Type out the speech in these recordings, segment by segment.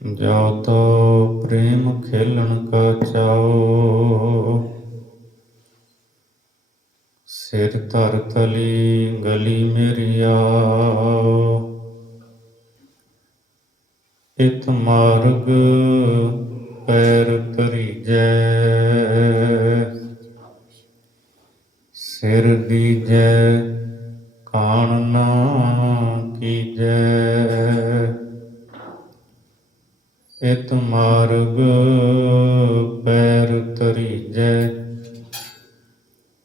जाओ तो प्रेम खेलन का चाओ, सिर धर तली गली मेरी आओ। इत मार्ग पैर तरीजै, सिर दीजै कान ना कीजै। इत मार्ग पैर तरीजै,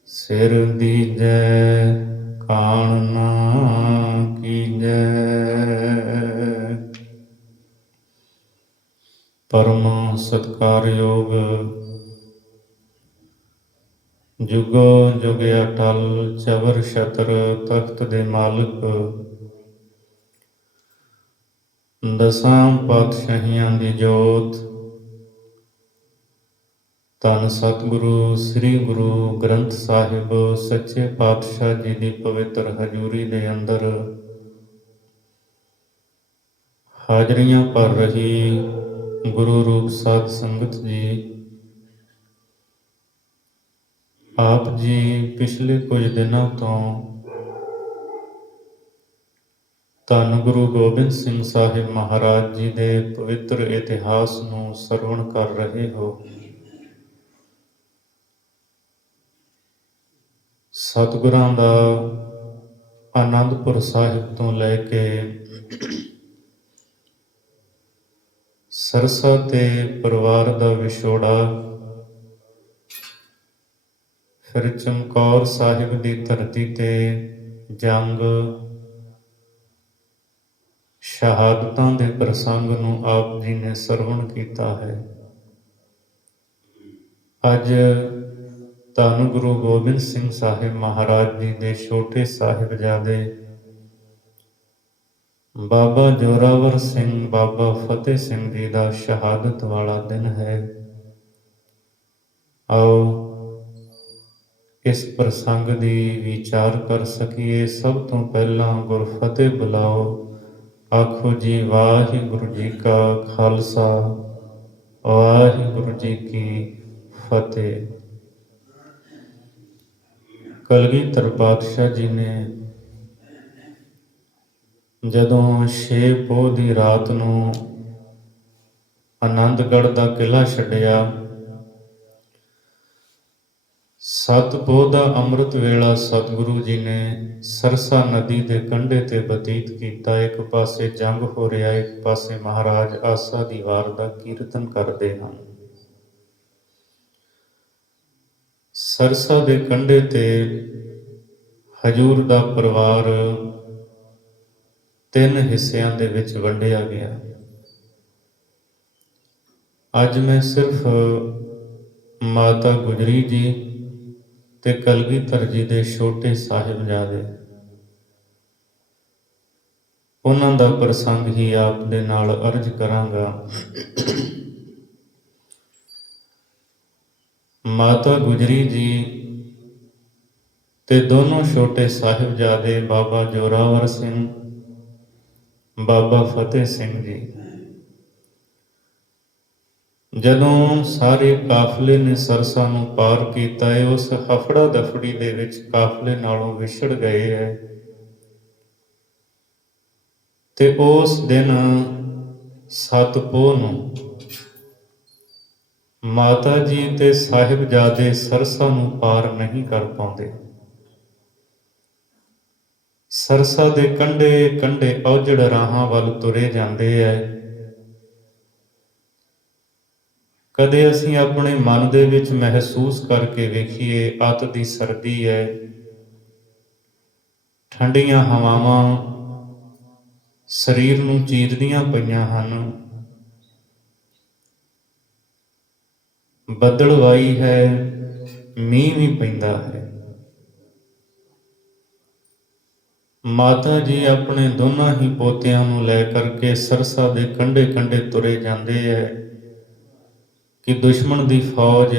सिर दीजै कान ना कीजै। परम सत्कारयोग जुगो जुग अटल चवर छत्र तख्त दे मालिक, दसां पातशाहियां दी जोत, ਧੰਨ ਸਤਿਗੁਰੂ ਸ੍ਰੀ ਗੁਰੂ ਗ੍ਰੰਥ ਸਾਹਿਬ ਸੱਚੇ ਪਾਤਸ਼ਾਹ ਜੀ ਦੀ ਪਵਿੱਤਰ ਹਜ਼ੂਰੀ ਦੇ ਅੰਦਰ ਹਾਜ਼ਰੀਆਂ ਭਰ ਰਹੀ ਗੁਰੂ ਰੂਪ ਸਾਧ ਸੰਗਤ ਜੀ, ਆਪ ਜੀ ਪਿਛਲੇ ਕੁਝ ਦਿਨਾਂ ਤੋਂ ਧੰਨ ਗੁਰੂ ਗੋਬਿੰਦ ਸਿੰਘ ਸਾਹਿਬ ਮਹਾਰਾਜ ਜੀ ਦੇ ਪਵਿੱਤਰ ਇਤਿਹਾਸ ਨੂੰ ਸਰਵਣ ਕਰ ਰਹੇ ਹੋ। ਸਤਿਗੁਰਾਂ ਦਾ ਆਨੰਦਪੁਰ ਸਾਹਿਬ ਤੋਂ ਲੈ ਕੇ ਸਰਸਾ ਤੇ ਪਰਿਵਾਰ ਦਾ ਵਿਛੋੜਾ, ਫਿਰ ਚਮਕੌਰ ਸਾਹਿਬ ਦੀ ਧਰਤੀ ਤੇ ਜੰਗ, ਸ਼ਹਾਦਤਾਂ ਦੇ ਪ੍ਰਸੰਗ ਨੂੰ ਆਪ ਜੀ ਨੇ ਸਰਵਣ ਕੀਤਾ ਹੈ। ਅੱਜ ਧੰਨ ਗੁਰੂ ਗੋਬਿੰਦ ਸਿੰਘ ਸਾਹਿਬ ਮਹਾਰਾਜ ਜੀ ਦੇ ਛੋਟੇ ਸਾਹਿਬਜ਼ਾਦੇ ਬਾਬਾ ਜ਼ੋਰਾਵਰ ਸਿੰਘ, ਬਾਬਾ ਫਤਿਹ ਸਿੰਘ ਜੀ ਦਾ ਸ਼ਹਾਦਤ ਵਾਲਾ ਦਿਨ ਹੈ। ਆਓ ਇਸ ਪ੍ਰਸੰਗ ਦੀ ਵਿਚਾਰ ਕਰ ਸਕੀਏ। ਸਭ ਤੋਂ ਪਹਿਲਾਂ ਗੁਰਫਤਿਹ ਬੁਲਾਓ, ਆਖੋ ਜੀ ਵਾਹਿਗੁਰੂ ਜੀ ਕਾ ਖਾਲਸਾ, ਵਾਹਿਗੁਰੂ ਜੀ ਕੀ ਫਤਿਹ। ਕਲਗੀਧਰ ਪਾਤਸ਼ਾਹ ਜੀ ਨੇ ਜਦੋਂ 6 ਪੋਹ ਦੀ ਰਾਤ ਨੂੰ ਆਨੰਦਗੜ੍ਹ ਦਾ ਕਿਲ੍ਹਾ ਛੱਡਿਆ, 7 ਪੋਹ ਦਾ ਅੰਮ੍ਰਿਤ ਵੇਲਾ ਸਤਿਗੁਰੂ ਜੀ ਨੇ ਸਰਸਾ ਨਦੀ ਦੇ ਕੰਢੇ ਤੇ ਬਤੀਤ ਕੀਤਾ। ਇੱਕ ਪਾਸੇ ਜੰਗ ਹੋ ਰਿਹਾ, ਇੱਕ ਪਾਸੇ ਮਹਾਰਾਜ ਆਸਾ ਦੀ ਵਾਰ ਦਾ ਕੀਰਤਨ ਕਰਦੇ ਹਨ। ਸਰਸਾ ਦੇ ਕੰਢੇ ਤੇ ਹਜੂਰ ਦਾ ਪਰਿਵਾਰ 3 ਹਿੱਸਿਆਂ ਦੇ ਵਿੱਚ ਵੰਡਿਆ ਗਿਆ। ਅੱਜ ਮੈਂ ਸਿਰਫ ਮਾਤਾ ਗੁਜਰੀ ਜੀ ਤੇ ਕਲਗੀਧਰ ਜੀ ਦੇ ਛੋਟੇ ਸਾਹਿਬਜ਼ਾਦੇ, ਉਹਨਾਂ ਦਾ ਪ੍ਰਸੰਗ ਹੀ ਆਪ ਦੇ ਨਾਲ ਅਰਜ਼ ਕਰਾਂਗਾ। ਮਾਤਾ ਗੁਜਰੀ ਜੀ ਤੇ ਦੋਨੋਂ ਛੋਟੇ ਸਾਹਿਬਜ਼ਾਦੇ ਬਾਬਾ ਜ਼ੋਰਾਵਰ ਸਿੰਘ, ਬਾਬਾ ਫਤਿਹ ਸਿੰਘ ਜੀ, ਜਦੋਂ ਸਾਰੇ ਕਾਫਲੇ ਨੇ ਸਰਸਾ ਨੂੰ ਪਾਰ ਕੀਤਾ ਹੈ, ਉਸ ਹਫੜਾ ਦਫੜੀ ਦੇ ਵਿੱਚ ਕਾਫਲੇ ਨਾਲੋਂ ਵਿਛੜ ਗਏ ਹੈ। ਤੇ ਉਸ ਦਿਨ 7 ਪੋਹ ਨੂੰ ਮਾਤਾ ਜੀ ਤੇ ਸਾਹਿਬਜ਼ਾਦੇ ਸਰਸਾ ਨੂੰ ਪਾਰ ਨਹੀਂ ਕਰ ਪਾਉਂਦੇ। ਸਰਸਾ ਦੇ ਕੰਢੇ ਕੰਢੇ ਔਜੜ ਰਾਹਾਂ ਵੱਲ ਤੁਰੇ ਜਾਂਦੇ ਐ। ਕਦੇ ਅਸੀਂ ਆਪਣੇ ਮਨ ਦੇ ਵਿੱਚ ਮਹਿਸੂਸ ਕਰਕੇ ਵੇਖੀਏ, ਅੱਤ ਦੀ ਸਰਦੀ ਹੈ, ਠੰਡੀਆਂ ਹਵਾਵਾਂ ਸਰੀਰ ਨੂੰ ਚੀਰਦੀਆਂ ਪਈਆਂ ਹਨ, ਬੱਦਲਵਾਈ ਹੈ, ਮੀਂਹ ਵੀ ਪੈਂਦਾ ਹੈ। ਮਾਤਾ ਜੀ ਆਪਣੇ ਦੋਨਾਂ ਹੀ ਪੋਤਿਆਂ ਨੂੰ ਲੈ ਕਰਕੇ ਸਰਸਾ ਦੇ ਕੰਢੇ ਕੰਢੇ ਤੁਰੇ ਜਾਂਦੇ ਹੈ ਕਿ ਦੁਸ਼ਮਣ ਦੀ ਫੌਜ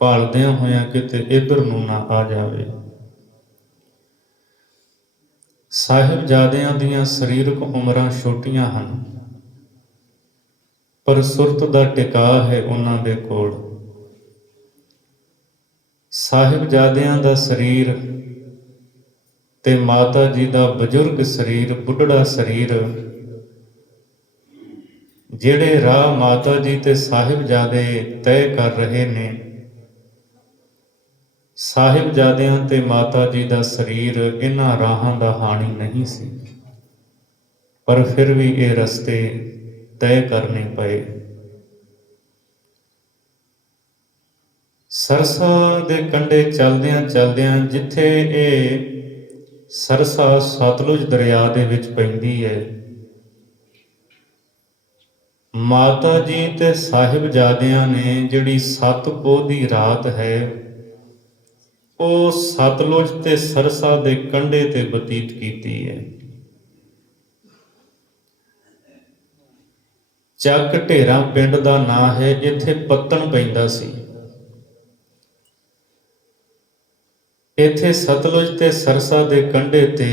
ਭਾਲਦਿਆਂ ਹੋਇਆਂ ਕਿਤੇ ਇੱਧਰ ਨੂੰ ਨਾ ਆ ਜਾਵੇ। ਸਾਹਿਬਜ਼ਾਦਿਆਂ ਦੀਆਂ ਸਰੀਰਕ ਉਮਰਾਂ ਛੋਟੀਆਂ ਹਨ, ਪਰ ਸੁਰਤ ਦਾ ਟਿਕਾ ਹੈ ਉਹਨਾਂ ਦੇ ਕੋਲ। ਸਾਹਿਬਜ਼ਾਦਿਆਂ ਦਾ ਸਰੀਰ ਤੇ ਮਾਤਾ ਜੀ ਦਾ ਬਜ਼ੁਰਗ ਸਰੀਰ, ਬੁੱਢੜਾ ਸਰੀਰ, ਜਿਹੜੇ ਰਾਹ ਮਾਤਾ ਜੀ ਤੇ ਸਾਹਿਬਜ਼ਾਦੇ ਤੈਅ ਕਰ ਰਹੇ ਨੇ, ਸਾਹਿਬਜ਼ਾਦਿਆਂ ਤੇ ਮਾਤਾ ਜੀ ਦਾ ਸਰੀਰ ਇਹਨਾਂ ਰਾਹਾਂ ਦਾ ਹਾਣੀ ਨਹੀਂ ਸੀ, ਪਰ ਫਿਰ ਵੀ ਇਹ ਰਸਤੇ ਤੈਅ ਕਰਨੇ ਪਏ। ਸਰਸਾ ਦੇ ਕੰਢੇ ਚਲਦਿਆਂ ਚਲਦਿਆਂ, ਜਿੱਥੇ ਇਹ ਸਰਸਾ ਸਤਲੁਜ ਦਰਿਆ ਦੇ ਵਿੱਚ ਪੈਂਦੀ ਹੈ, ਮਾਤਾ ਜੀ ਤੇ ਸਾਹਿਬਜ਼ਾਦਿਆਂ ਨੇ ਜਿਹੜੀ 7 ਪੋਹ ਦੀ ਰਾਤ ਹੈ, ਉਹ ਸਤਲੁਜ ਤੇ ਸਰਸਾ ਦੇ ਕੰਢੇ ਤੇ ਬਤੀਤ ਕੀਤੀ ਹੈ। ਚੱਕ ਢੇਰਾ ਪਿੰਡ ਦਾ ਨਾਂ ਹੈ, ਇੱਥੇ ਪੱਤਣ ਪੈਂਦਾ ਸੀ। ਇੱਥੇ ਸਤਲੁਜ ਤੇ ਸਰਸਾ ਦੇ ਕੰਢੇ ਤੇ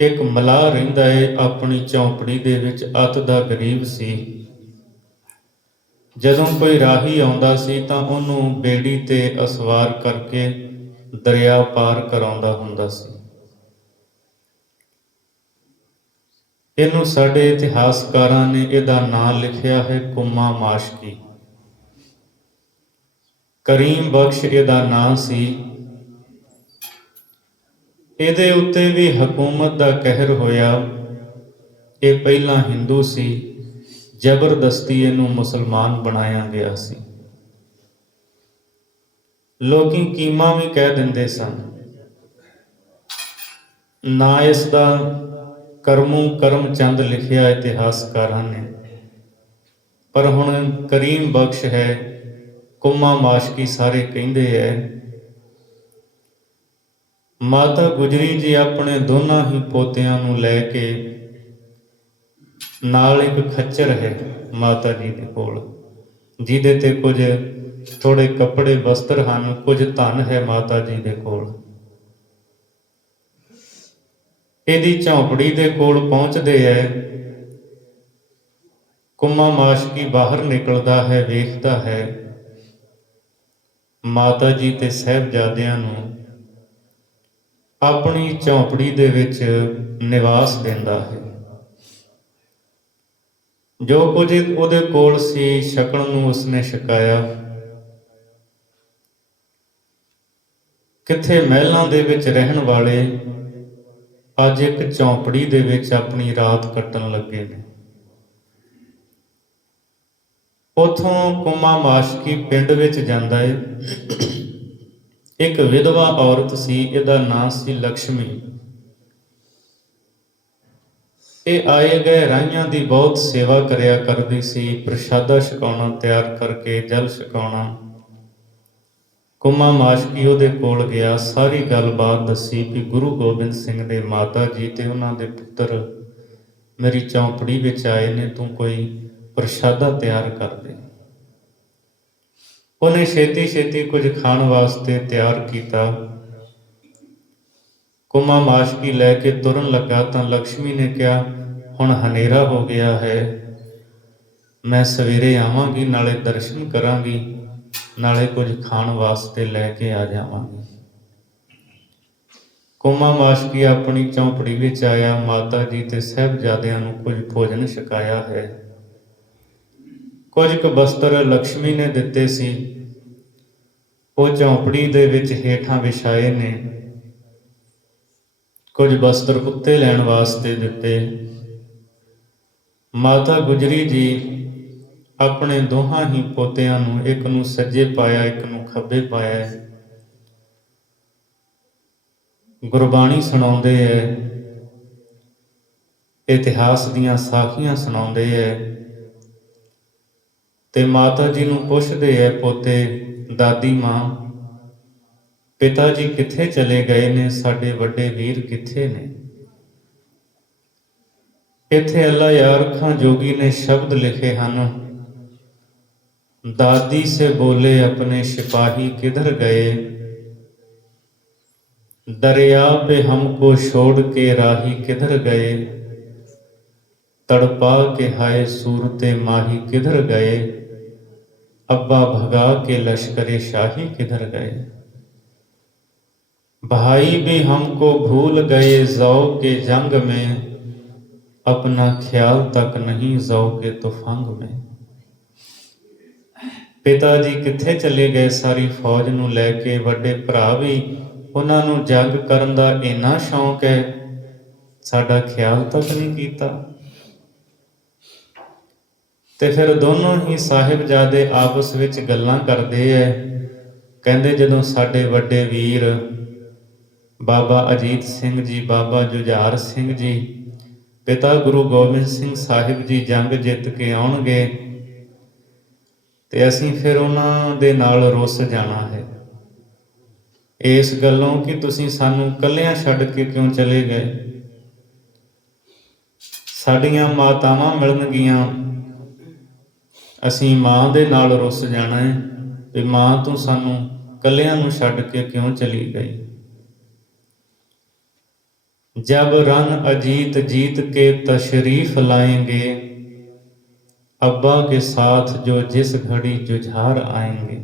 ਇੱਕ ਮਲਾਹ ਰਹਿੰਦਾ ਹੈ, ਆਪਣੀ ਝੌਂਪੜੀ ਦੇ ਵਿੱਚ, ਅਤ ਦਾ ਗਰੀਬ ਸੀ। ਜਦੋਂ ਕੋਈ ਰਾਹੀ ਆਉਂਦਾ ਸੀ ਤਾਂ ਉਹਨੂੰ ਬੇੜੀ ਤੇ ਅਸਵਾਰ ਕਰਕੇ ਦਰਿਆ ਪਾਰ ਕਰਾਉਂਦਾ ਹੁੰਦਾ ਸੀ। ਇਹਨੂੰ ਸਾਡੇ ਇਤਿਹਾਸਕਾਰਾਂ ਨੇ ਇਹਦਾ ਨਾਂ ਲਿਖਿਆ ਹੈ ਕੁੰਮਾ ਮਾਸ਼ਕੀ। ਕਰੀਮ ਬਖਸ਼ ਇਹਦਾ ਨਾਂ ਸੀ। ਇਹਦੇ ਉੱਤੇ ਵੀ ਹਕੂਮਤ ਦਾ ਕਹਿਰ ਹੋਇਆ। ਇਹ ਪਹਿਲਾਂ ਹਿੰਦੂ ਸੀ, ਜ਼ਬਰਦਸਤੀ ਇਹਨੂੰ ਮੁਸਲਮਾਨ ਬਣਾਇਆ ਗਿਆ ਸੀ। ਲੋਕੀ ਕੀਮਾ ਵੀ ਕਹਿ ਦਿੰਦੇ ਸਨ। ਨਾ ਇਸ ਦਾ ਕਰਮੂ ਕਰਮ ਚੰਦ ਲਿਖਿਆ ਇਤਿਹਾਸਕਾਰਾਂ ਨੇ, ਪਰ ਹੁਣ ਕਰੀਮ ਬਖਸ਼ ਹੈ, ਕੁੰਮਾ ਮਾਸ਼ਕੀ ਸਾਰੇ ਕਹਿੰਦੇ ਹੈ। ਮਾਤਾ ਗੁਜਰੀ ਜੀ ਆਪਣੇ ਦੋਨਾਂ ਹੀ ਪੋਤਿਆਂ ਨੂੰ ਲੈ ਕੇ, ਨਾਲ ਇੱਕ ਖੱਚਰ ਹੈ ਮਾਤਾ ਜੀ ਦੇ ਕੋਲ, ਜਿਹਦੇ ਤੇ ਕੁਝ ਥੋੜੇ ਕੱਪੜੇ ਵਸਤਰ ਹਨ, ਕੁਝ ਧਨ ਹੈ ਮਾਤਾ ਜੀ ਦੇ ਕੋਲ। ਇਹਦੀ ਝੌਂਪੜੀ ਦੇ ਕੋਲ ਪਹੁੰਚਦੇ ਹੈ। ਕੁੰਮਾ ਮਾਸ਼ਕੀ ਬਾਹਰ ਨਿਕਲਦਾ ਹੈ, ਵੇਖਦਾ ਹੈ ਮਾਤਾ ਜੀ ਤੇ ਸਾਹਿਬਜ਼ਾਦਿਆਂ ਨੂੰ, ਆਪਣੀ ਝੌਂਪੜੀ ਦੇ ਵਿੱਚ ਨਿਵਾਸ ਦਿੰਦਾ ਹੈ। ਜੋ ਕੁਝ ਉਹਦੇ ਕੋਲ ਸੀ ਛਕਣ ਨੂੰ ਉਸਨੇ ਛਕਾਇਆ। ਕਿੱਥੇ ਮਹਿਲਾਂ ਦੇ ਵਿੱਚ ਰਹਿਣ ਵਾਲੇ ਅੱਜ ਇੱਕ ਝੌਂਪੜੀ ਦੇ ਵਿੱਚ ਆਪਣੀ ਰਾਤ ਕੱਟਣ ਲੱਗੇ ਨੇ। ਉਥੋਂ ਕੁੰਮਾ ਮਾਸ਼ਕੀ ਪਿੰਡ ਵਿੱਚ ਜਾਂਦਾ ਹੈ। ਇੱਕ ਵਿਧਵਾ ਔਰਤ ਸੀ, ਇਹਦਾ ਨਾਂ ਸੀ ਲక్ష్ਮੀ। ਇਹ ਆਏ ਗਏ ਰਾਹੀਆਂ ਦੀ ਬਹੁਤ ਸੇਵਾ ਕਰਿਆ ਕਰਦੀ ਸੀ, ਪ੍ਰਸ਼ਾਦਾ ਛਕਾਉਣਾ, ਤਿਆਰ ਕਰਕੇ ਜਲ ਛਕਾਉਣਾ। ਕੁੰਮਾ ਮਾਸ਼ਕੀ ਉਹਦੇ ਕੋਲ ਗਿਆ, ਸਾਰੀ ਗੱਲਬਾਤ ਦੱਸੀ ਕਿ ਗੁਰੂ ਗੋਬਿੰਦ ਸਿੰਘ ਦੇ ਮਾਤਾ ਜੀ ਤੇ ਉਹਨਾਂ ਦੇ ਪੁੱਤਰ ਮੇਰੀ ਝੌਂਪੜੀ ਵਿੱਚ ਆਏ ਨੇ, ਤੂੰ ਕੋਈ ਪ੍ਰਸ਼ਾਦਾ ਤਿਆਰ ਕਰ ਦੇ। ਉਹਨੇ ਛੇਤੀ ਛੇਤੀ ਕੁਝ ਖਾਣ ਵਾਸਤੇ ਤਿਆਰ ਕੀਤਾ। ਕੁੰਮਾ ਮਾਸ਼ਕੀ ਲੈ ਕੇ ਤੁਰਨ ਲੱਗਾ ਤਾਂ ਲక్ష్ਮੀ ਨੇ ਕਿਹਾ, ਹੁਣ ਹਨੇਰਾ ਹੋ ਗਿਆ ਹੈ, ਮੈਂ ਸਵੇਰੇ ਆਵਾਂਗੀ, ਨਾਲੇ ਦਰਸ਼ਨ ਕਰਾਂਗੀ, ਨਾਲੇ ਕੁਝ ਖਾਣ ਵਾਸਤੇ ਲੈ ਕੇ ਆ ਜਾਵਾਂਗੀ। ਕੁੰਮਾ ਮਾਸ਼ਕੀ ਆਪਣੀ ਝੌਂਪੜੀ ਵਿੱਚ ਆਇਆ, ਮਾਤਾ ਜੀ ਤੇ ਸਾਹਿਬਜ਼ਾਦਿਆਂ ਨੂੰ ਕੁਝ ਭੋਜਨ ਛਕਾਇਆ ਹੈ। ਕੁਝ ਕੁ ਬਸਤਰ ਲక్ష్ਮੀ ਨੇ ਦਿੱਤੇ ਸੀ, ਉਹ ਝੌਂਪੜੀ ਦੇ ਵਿੱਚ ਹੇਠਾਂ ਵਿਛਾਏ ਨੇ। ਕੁਝ ਬਸਤਰ ਉੱਤੇ ਲੈਣ ਵਾਸਤੇ ਦਿੱਤੇ। ਮਾਤਾ ਗੁਜਰੀ ਜੀ ਆਪਣੇ ਦੋਹਾਂ ਹੀ ਪੋਤਿਆਂ ਨੂੰ, ਇੱਕ ਨੂੰ ਸੱਜੇ ਪਾਇਆ, ਇੱਕ ਨੂੰ ਖੱਬੇ ਪਾਇਆ, ਗੁਰਬਾਣੀ ਸੁਣਾਉਂਦੇ ਹੈ, ਇਤਿਹਾਸ ਦੀਆਂ ਸਾਖੀਆਂ ਸੁਣਾਉਂਦੇ ਹੈ ਤੇ ਮਾਤਾ ਜੀ ਨੂੰ ਪੁੱਛਦੇ ਹੈ ਪੋਤੇ, ਦਾਦੀ ਮਾਂ, ਪਿਤਾ ਜੀ ਕਿੱਥੇ ਚਲੇ ਗਏ ਨੇ, ਸਾਡੇ ਵੱਡੇ ਵੀਰ ਕਿੱਥੇ ਨੇ। ਇੱਥੇ ਅੱਲਾ ਯਾਰ ਖਾਂ ਜੋਗੀ ਨੇ ਸ਼ਬਦ ਲਿਖੇ ਹਨ, ਦਾਦੀ ਸੇ ਬੋਲੇ ਆਪਣੇ ਸਿਪਾही किधर गए, दरिया पे हमको छोड़ के राही किधर गए। तड़पा के हाय सूरते माही किधर गए, अब्बा भगा के लश्करे शाही किधर गए। भाई भी हमको भूल गए जौ के जंग में, अपना ख्याल तक नहीं जौ के तुफंग में। पिता जी कित्थे चले गए सारी फौज ਨੂੰ ਲੈ ਕੇ। ਵੱਡੇ ਭਰਾ ਵੀ ਉਹਨਾਂ ਨੂੰ ਜੰਗ ਕਰਨ ਦਾ ਇੰਨਾ ਸ਼ੌਂਕ ਹੈ, ਸਾਡਾ ਖਿਆਲ ਤੱਕ ਨਹੀਂ ਕੀਤਾ। ਤੇ ਫਿਰ ਦੋਨੋਂ ਹੀ ਸਾਹਿਬਜ਼ਾਦੇ ਆਪਸ ਵਿੱਚ ਗੱਲਾਂ ਕਰਦੇ ਐ। ਕਹਿੰਦੇ ਜਦੋਂ ਸਾਡੇ ਵੱਡੇ ਵੀਰ ਬਾਬਾ ਅਜੀਤ ਸਿੰਘ ਜੀ, ਬਾਬਾ ਜੁਝਾਰ ਸਿੰਘ ਜੀ, ਪਿਤਾ ਗੁਰੂ ਗੋਬਿੰਦ ਸਿੰਘ ਸਾਹਿਬ ਜੀ ਜੰਗ ਜਿੱਤ ਕੇ ਆਉਣਗੇ ਤੇ ਅਸੀਂ ਫਿਰ ਉਹਨਾਂ ਦੇ ਨਾਲ ਰੁੱਸ ਜਾਣਾ ਹੈ। ਇਸ ਗੱਲੋਂ ਕਿ ਤੁਸੀਂ ਸਾਨੂੰ ਇਕੱਲਿਆਂ ਛੱਡ ਕੇ ਕਿਉਂ ਚਲੇ ਗਏ। ਸਾਡੀਆਂ ਮਾਤਾਵਾਂ ਮਿਲਣਗੀਆਂ, ਅਸੀਂ ਮਾਂ ਦੇ ਨਾਲ ਰੁੱਸ ਜਾਣਾ ਹੈ ਵੀ ਮਾਂ ਤੂੰ ਸਾਨੂੰ ਇਕੱਲਿਆਂ ਨੂੰ ਛੱਡ ਕੇ ਕਿਉਂ ਚਲੀ ਗਈ। जब रन अजीत जीत के तशरीफ लाएंगे, अब्बा के साथ जो जिस घड़ी जुझार आएंगे।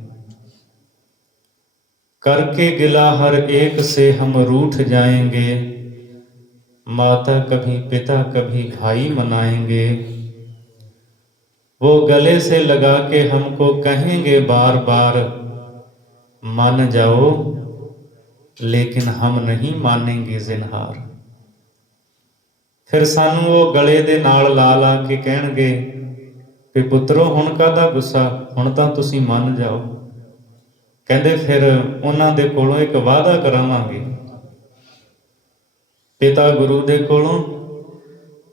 करके गिला हर एक से हम रूठ जाएंगे, माता कभी पिता कभी भाई मनाएंगे। वो गले से लगा के हमको कहेंगे बार बार, मान जाओ लेकिन हम नहीं मानेंगे जिन्हार। ਫਿਰ ਸਾਨੂੰ ਉਹ ਗਲੇ ਦੇ ਨਾਲ ਲਾ ਲਾ ਕੇ ਕਹਿਣਗੇ ਵੀ ਪੁੱਤਰੋ ਹੁਣ ਕਾਹਦਾ ਗੁੱਸਾ, ਹੁਣ ਤਾਂ ਤੁਸੀਂ ਮੰਨ ਜਾਓ। ਕਹਿੰਦੇ ਫਿਰ ਉਹਨਾਂ ਦੇ ਕੋਲੋਂ ਇੱਕ ਵਾਅਦਾ ਕਰਾਵਾਂਗੇ, ਪਿਤਾ ਗੁਰੂ ਦੇ ਕੋਲੋਂ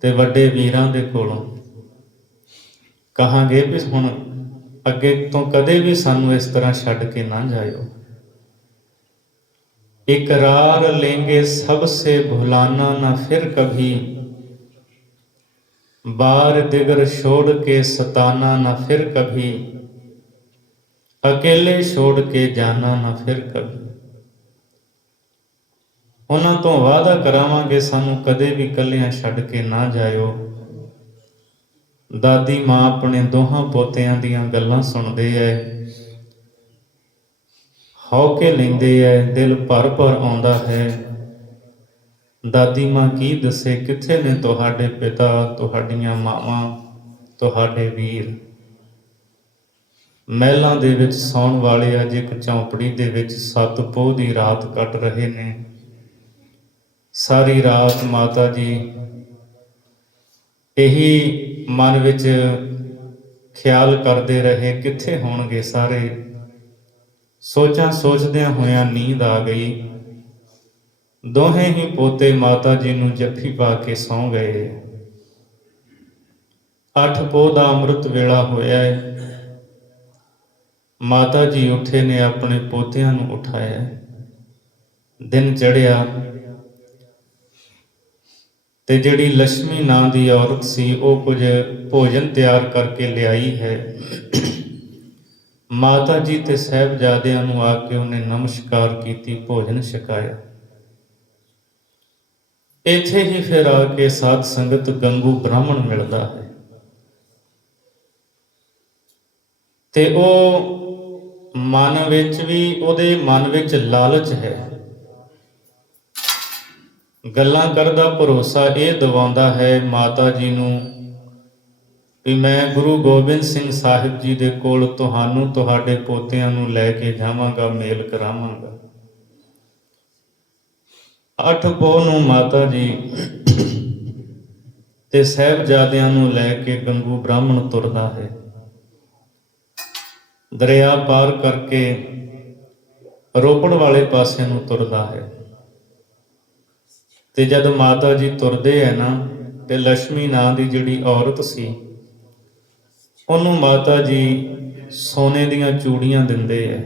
ਤੇ ਵੱਡੇ ਵੀਰਾਂ ਦੇ ਕੋਲੋਂ ਕਹਾਂਗੇ ਵੀ ਹੁਣ ਅੱਗੇ ਤੋਂ ਕਦੇ ਵੀ ਸਾਨੂੰ ਇਸ ਤਰ੍ਹਾਂ ਛੱਡ ਕੇ ਨਾ ਜਾਇਓ। इकरार लेंगे सबसे भुलाना ना फिर कभी, बार दिगर छोड़ के सताना ना फिर कभी, अकेले छोड़ के जाना ना फिर कभी। ਉਹਨਾਂ ਤੋਂ ਵਾਅਦਾ ਕਰਾਵਾਂਗੇ ਸਾਨੂੰ ਕਦੇ ਵੀ ਇਕੱਲਿਆਂ ਛੱਡ ਕੇ ਨਾ ਜਾਇਓ। ਦਾਦੀ ਮਾਂ ਆਪਣੇ ਦੋਹਾਂ ਪੋਤਿਆਂ ਦੀਆਂ ਗੱਲਾਂ ਸੁਣਦੇ ਐ, ਹੌਕੇ ਲੈਂਦੇ ਐ, ਦਿਲ ਭਰ ਭਰ ਆਉਂਦਾ ਹੈ। ਦਾਦੀ ਮਾਂ ਕੀ ਦੱਸੇ ਕਿੱਥੇ ਨੇ ਤੁਹਾਡੇ ਪਿਤਾ, ਤੁਹਾਡੀਆਂ ਮਾਵਾਂ, ਤੁਹਾਡੇ ਵੀਰ। ਮਹਿਲਾਂ ਦੇ ਵਿੱਚ ਸੌਣ ਵਾਲੇ ਅੱਜ ਇੱਕ ਝੌਂਪੜੀ ਦੇ ਵਿੱਚ 7 ਪੋਹ ਦੀ ਰਾਤ ਕੱਟ ਰਹੇ ਨੇ। ਸਾਰੀ ਰਾਤ ਮਾਤਾ ਜੀ ਇਹੀ ਮਨ ਵਿੱਚ ਖਿਆਲ ਕਰਦੇ ਰਹੇ ਕਿੱਥੇ ਹੋਣਗੇ ਸਾਰੇ। ਸੋਚਾਂ ਸੋਚਦਿਆਂ ਹੋਇਆਂ ਨੀਂਦ ਆ ਗਈ। ਦੋਹੇ ਹੀ ਪੋਤੇ ਮਾਤਾ ਜੀ ਨੂੰ ਜੱਫੀ ਪਾ ਕੇ ਸੌਂ ਗਏ। 8 ਪੋਹ ਦਾ ਅੰਮ੍ਰਿਤ ਵੇਲਾ ਹੋਇਆ ਹੈ। ਮਾਤਾ ਜੀ ਉੱਠੇ ਨੇ, ਆਪਣੇ ਪੋਤਿਆਂ ਨੂੰ ਉਠਾਇਆ। ਦਿਨ ਚੜ੍ਹਿਆ ਤੇ ਜਿਹੜੀ ਲక్ష్ਮੀ ਨਾਂ ਦੀ ਔਰਤ ਸੀ ਉਹ ਕੁਝ ਭੋਜਨ ਤਿਆਰ ਕਰਕੇ ਲਿਆਈ ਹੈ। ਮਾਤਾ ਜੀ ਤੇ ਸਾਹਿਬਜ਼ਾਦਿਆਂ ਨੂੰ ਆ ਕੇ ਉਹਨੇ ਨਮਸਕਾਰ ਕੀਤੀ, ਭੋਜਨ ਛਕਾਇਆ। ਇੱਥੇ ਹੀ ਫਿਰ ਆ ਕੇ ਸਾਧ ਸੰਗਤ ਗੰਗੂ ਬ੍ਰਾਹਮਣ ਮਿਲਦਾ ਹੈ ਤੇ ਉਹ ਮਨ ਵਿੱਚ ਵੀ, ਉਹਦੇ ਮਨ ਵਿੱਚ ਲਾਲਚ ਹੈ। ਗੱਲਾਂ ਕਰਦਾ ਭਰੋਸਾ ਇਹ ਦਿਵਾਉਂਦਾ ਹੈ ਮਾਤਾ ਜੀ ਨੂੰ ਵੀ ਮੈਂ ਗੁਰੂ ਗੋਬਿੰਦ ਸਿੰਘ ਸਾਹਿਬ ਜੀ ਦੇ ਕੋਲ ਤੁਹਾਨੂੰ, ਤੁਹਾਡੇ ਪੋਤਿਆਂ ਨੂੰ ਲੈ ਕੇ ਜਾਵਾਂਗਾ, ਮੇਲ ਕਰਾਵਾਂਗਾ। 8 ਪੋਹ ਨੂੰ ਮਾਤਾ ਜੀ ਤੇ ਸਾਹਿਬਜ਼ਾਦਿਆਂ ਨੂੰ ਲੈ ਕੇ ਗੰਗੂ ਬ੍ਰਾਹਮਣ ਤੁਰਦਾ ਹੈ। ਦਰਿਆ ਪਾਰ ਕਰਕੇ ਰੋਪੜ ਵਾਲੇ ਪਾਸੇ ਨੂੰ ਤੁਰਦਾ ਹੈ। ਤੇ ਜਦ ਮਾਤਾ ਜੀ ਤੁਰਦੇ ਹੈ ਨਾ, ਤੇ ਲక్ష్ਮੀ ਨਾਂ ਦੀ ਜਿਹੜੀ ਔਰਤ ਸੀ ਉਹਨੂੰ ਮਾਤਾ ਜੀ ਸੋਨੇ ਦੀਆਂ ਚੂੜੀਆਂ ਦਿੰਦੇ ਐ।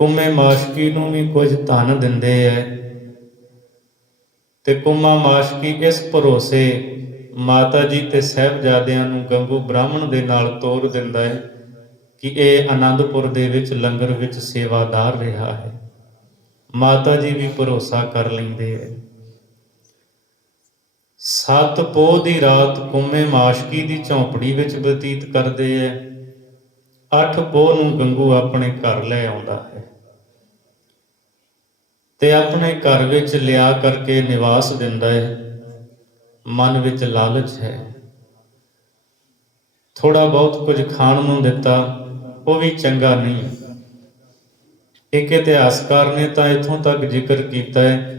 ਕੁੰਮੇ ਮਾਸ਼ਕੀ ਨੂੰ ਵੀ ਕੁਝ ਧਨ ਦਿੰਦੇ ਐ ਤੇ ਕੁੰਮਾ ਮਾਸ਼ਕੀ ਇਸ ਭਰੋਸੇ ਮਾਤਾ ਜੀ ਤੇ ਸਾਹਿਬਜ਼ਾਦਿਆਂ ਨੂੰ ਗੰਗੂ ਬ੍ਰਾਹਮਣ ਦੇ ਨਾਲ ਤੋਰ ਦਿੰਦਾ ਹੈ ਕਿ ਇਹ ਆਨੰਦਪੁਰ ਦੇ ਵਿੱਚ ਲੰਗਰ ਵਿੱਚ ਸੇਵਾਦਾਰ ਰਿਹਾ ਹੈ। ਮਾਤਾ ਜੀ ਵੀ ਭਰੋਸਾ ਕਰ ਲੈਂਦੇ ਐ। 7 ਪੋਹ ਦੀ ਰਾਤ ਕੁੰਮੇ ਮਾਸ਼ਕੀ ਦੀ ਝੌਂਪੜੀ ਵਿੱਚ ਬਤੀਤ ਕਰਦੇ ਐ। 8 ਪੋਹ ਨੂੰ ਗੰਗੂ ਆਪਣੇ ਘਰ ਲੈ ਆਉਂਦਾ ਹੈ ਤੇ ਆਪਣੇ ਘਰ ਵਿੱਚ ਲਿਆ ਕਰਕੇ ਨਿਵਾਸ ਦਿੰਦਾ ਹੈ। ਮਨ ਵਿੱਚ ਲਾਲਚ ਹੈ, ਥੋੜਾ ਬਹੁਤ ਕੁਝ ਖਾਣ ਨੂੰ ਦਿੱਤਾ, ਉਹ ਵੀ ਚੰਗਾ ਨਹੀਂ। ਇੱਕ ਇਤਿਹਾਸਕਾਰ ਨੇ ਤਾਂ ਇੱਥੋਂ ਤੱਕ ਜ਼ਿਕਰ ਕੀਤਾ ਹੈ,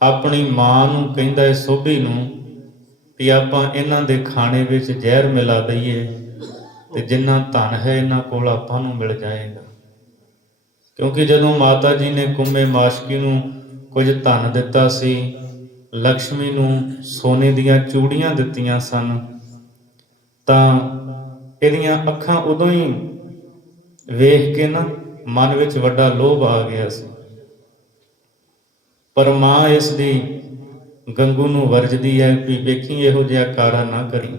ਆਪਣੀ ਮਾਂ ਨੂੰ ਕਹਿੰਦਾ ਹੈ, ਸੋਭੀ ਨੂੰ, ਵੀ ਆਪਾਂ ਇਹਨਾਂ ਦੇ ਖਾਣੇ ਵਿੱਚ ਜ਼ਹਿਰ ਮਿਲਾ ਦਈਏ ਤੇ ਜਿੰਨਾ ਧਨ ਹੈ ਇਹਨਾਂ ਕੋਲ ਆਪਾਂ ਨੂੰ ਮਿਲ ਜਾਏਗਾ। ਕਿਉਂਕਿ ਜਦੋਂ ਮਾਤਾ ਜੀ ਨੇ ਕੁੰਮੇ ਮਾਸ਼ਕੀ ਨੂੰ ਕੁਝ ਧਨ ਦਿੱਤਾ ਸੀ, ਲਕਸ਼ਮੀ ਨੂੰ ਸੋਨੇ ਦੀਆਂ ਚੂੜੀਆਂ ਦਿੱਤੀਆਂ ਸਨ, ਤਾਂ ਇਹਦੀਆਂ ਅੱਖਾਂ ਉਦੋਂ ਹੀ ਵੇਖ ਕੇ ਨਾ ਮਨ ਵਿੱਚ ਵੱਡਾ ਲੋਭ ਆ ਗਿਆ ਸੀ। ਪਰ ਮਾਂ ਇਸ ਦੀ ਗੰਗੂ ਨੂੰ ਵਰਜਦੀ ਹੈ ਵੀ ਵੇਖੀ ਇਹੋ ਜਿਹਾ ਕਾਰਾ ਨਾ ਕਰੀ।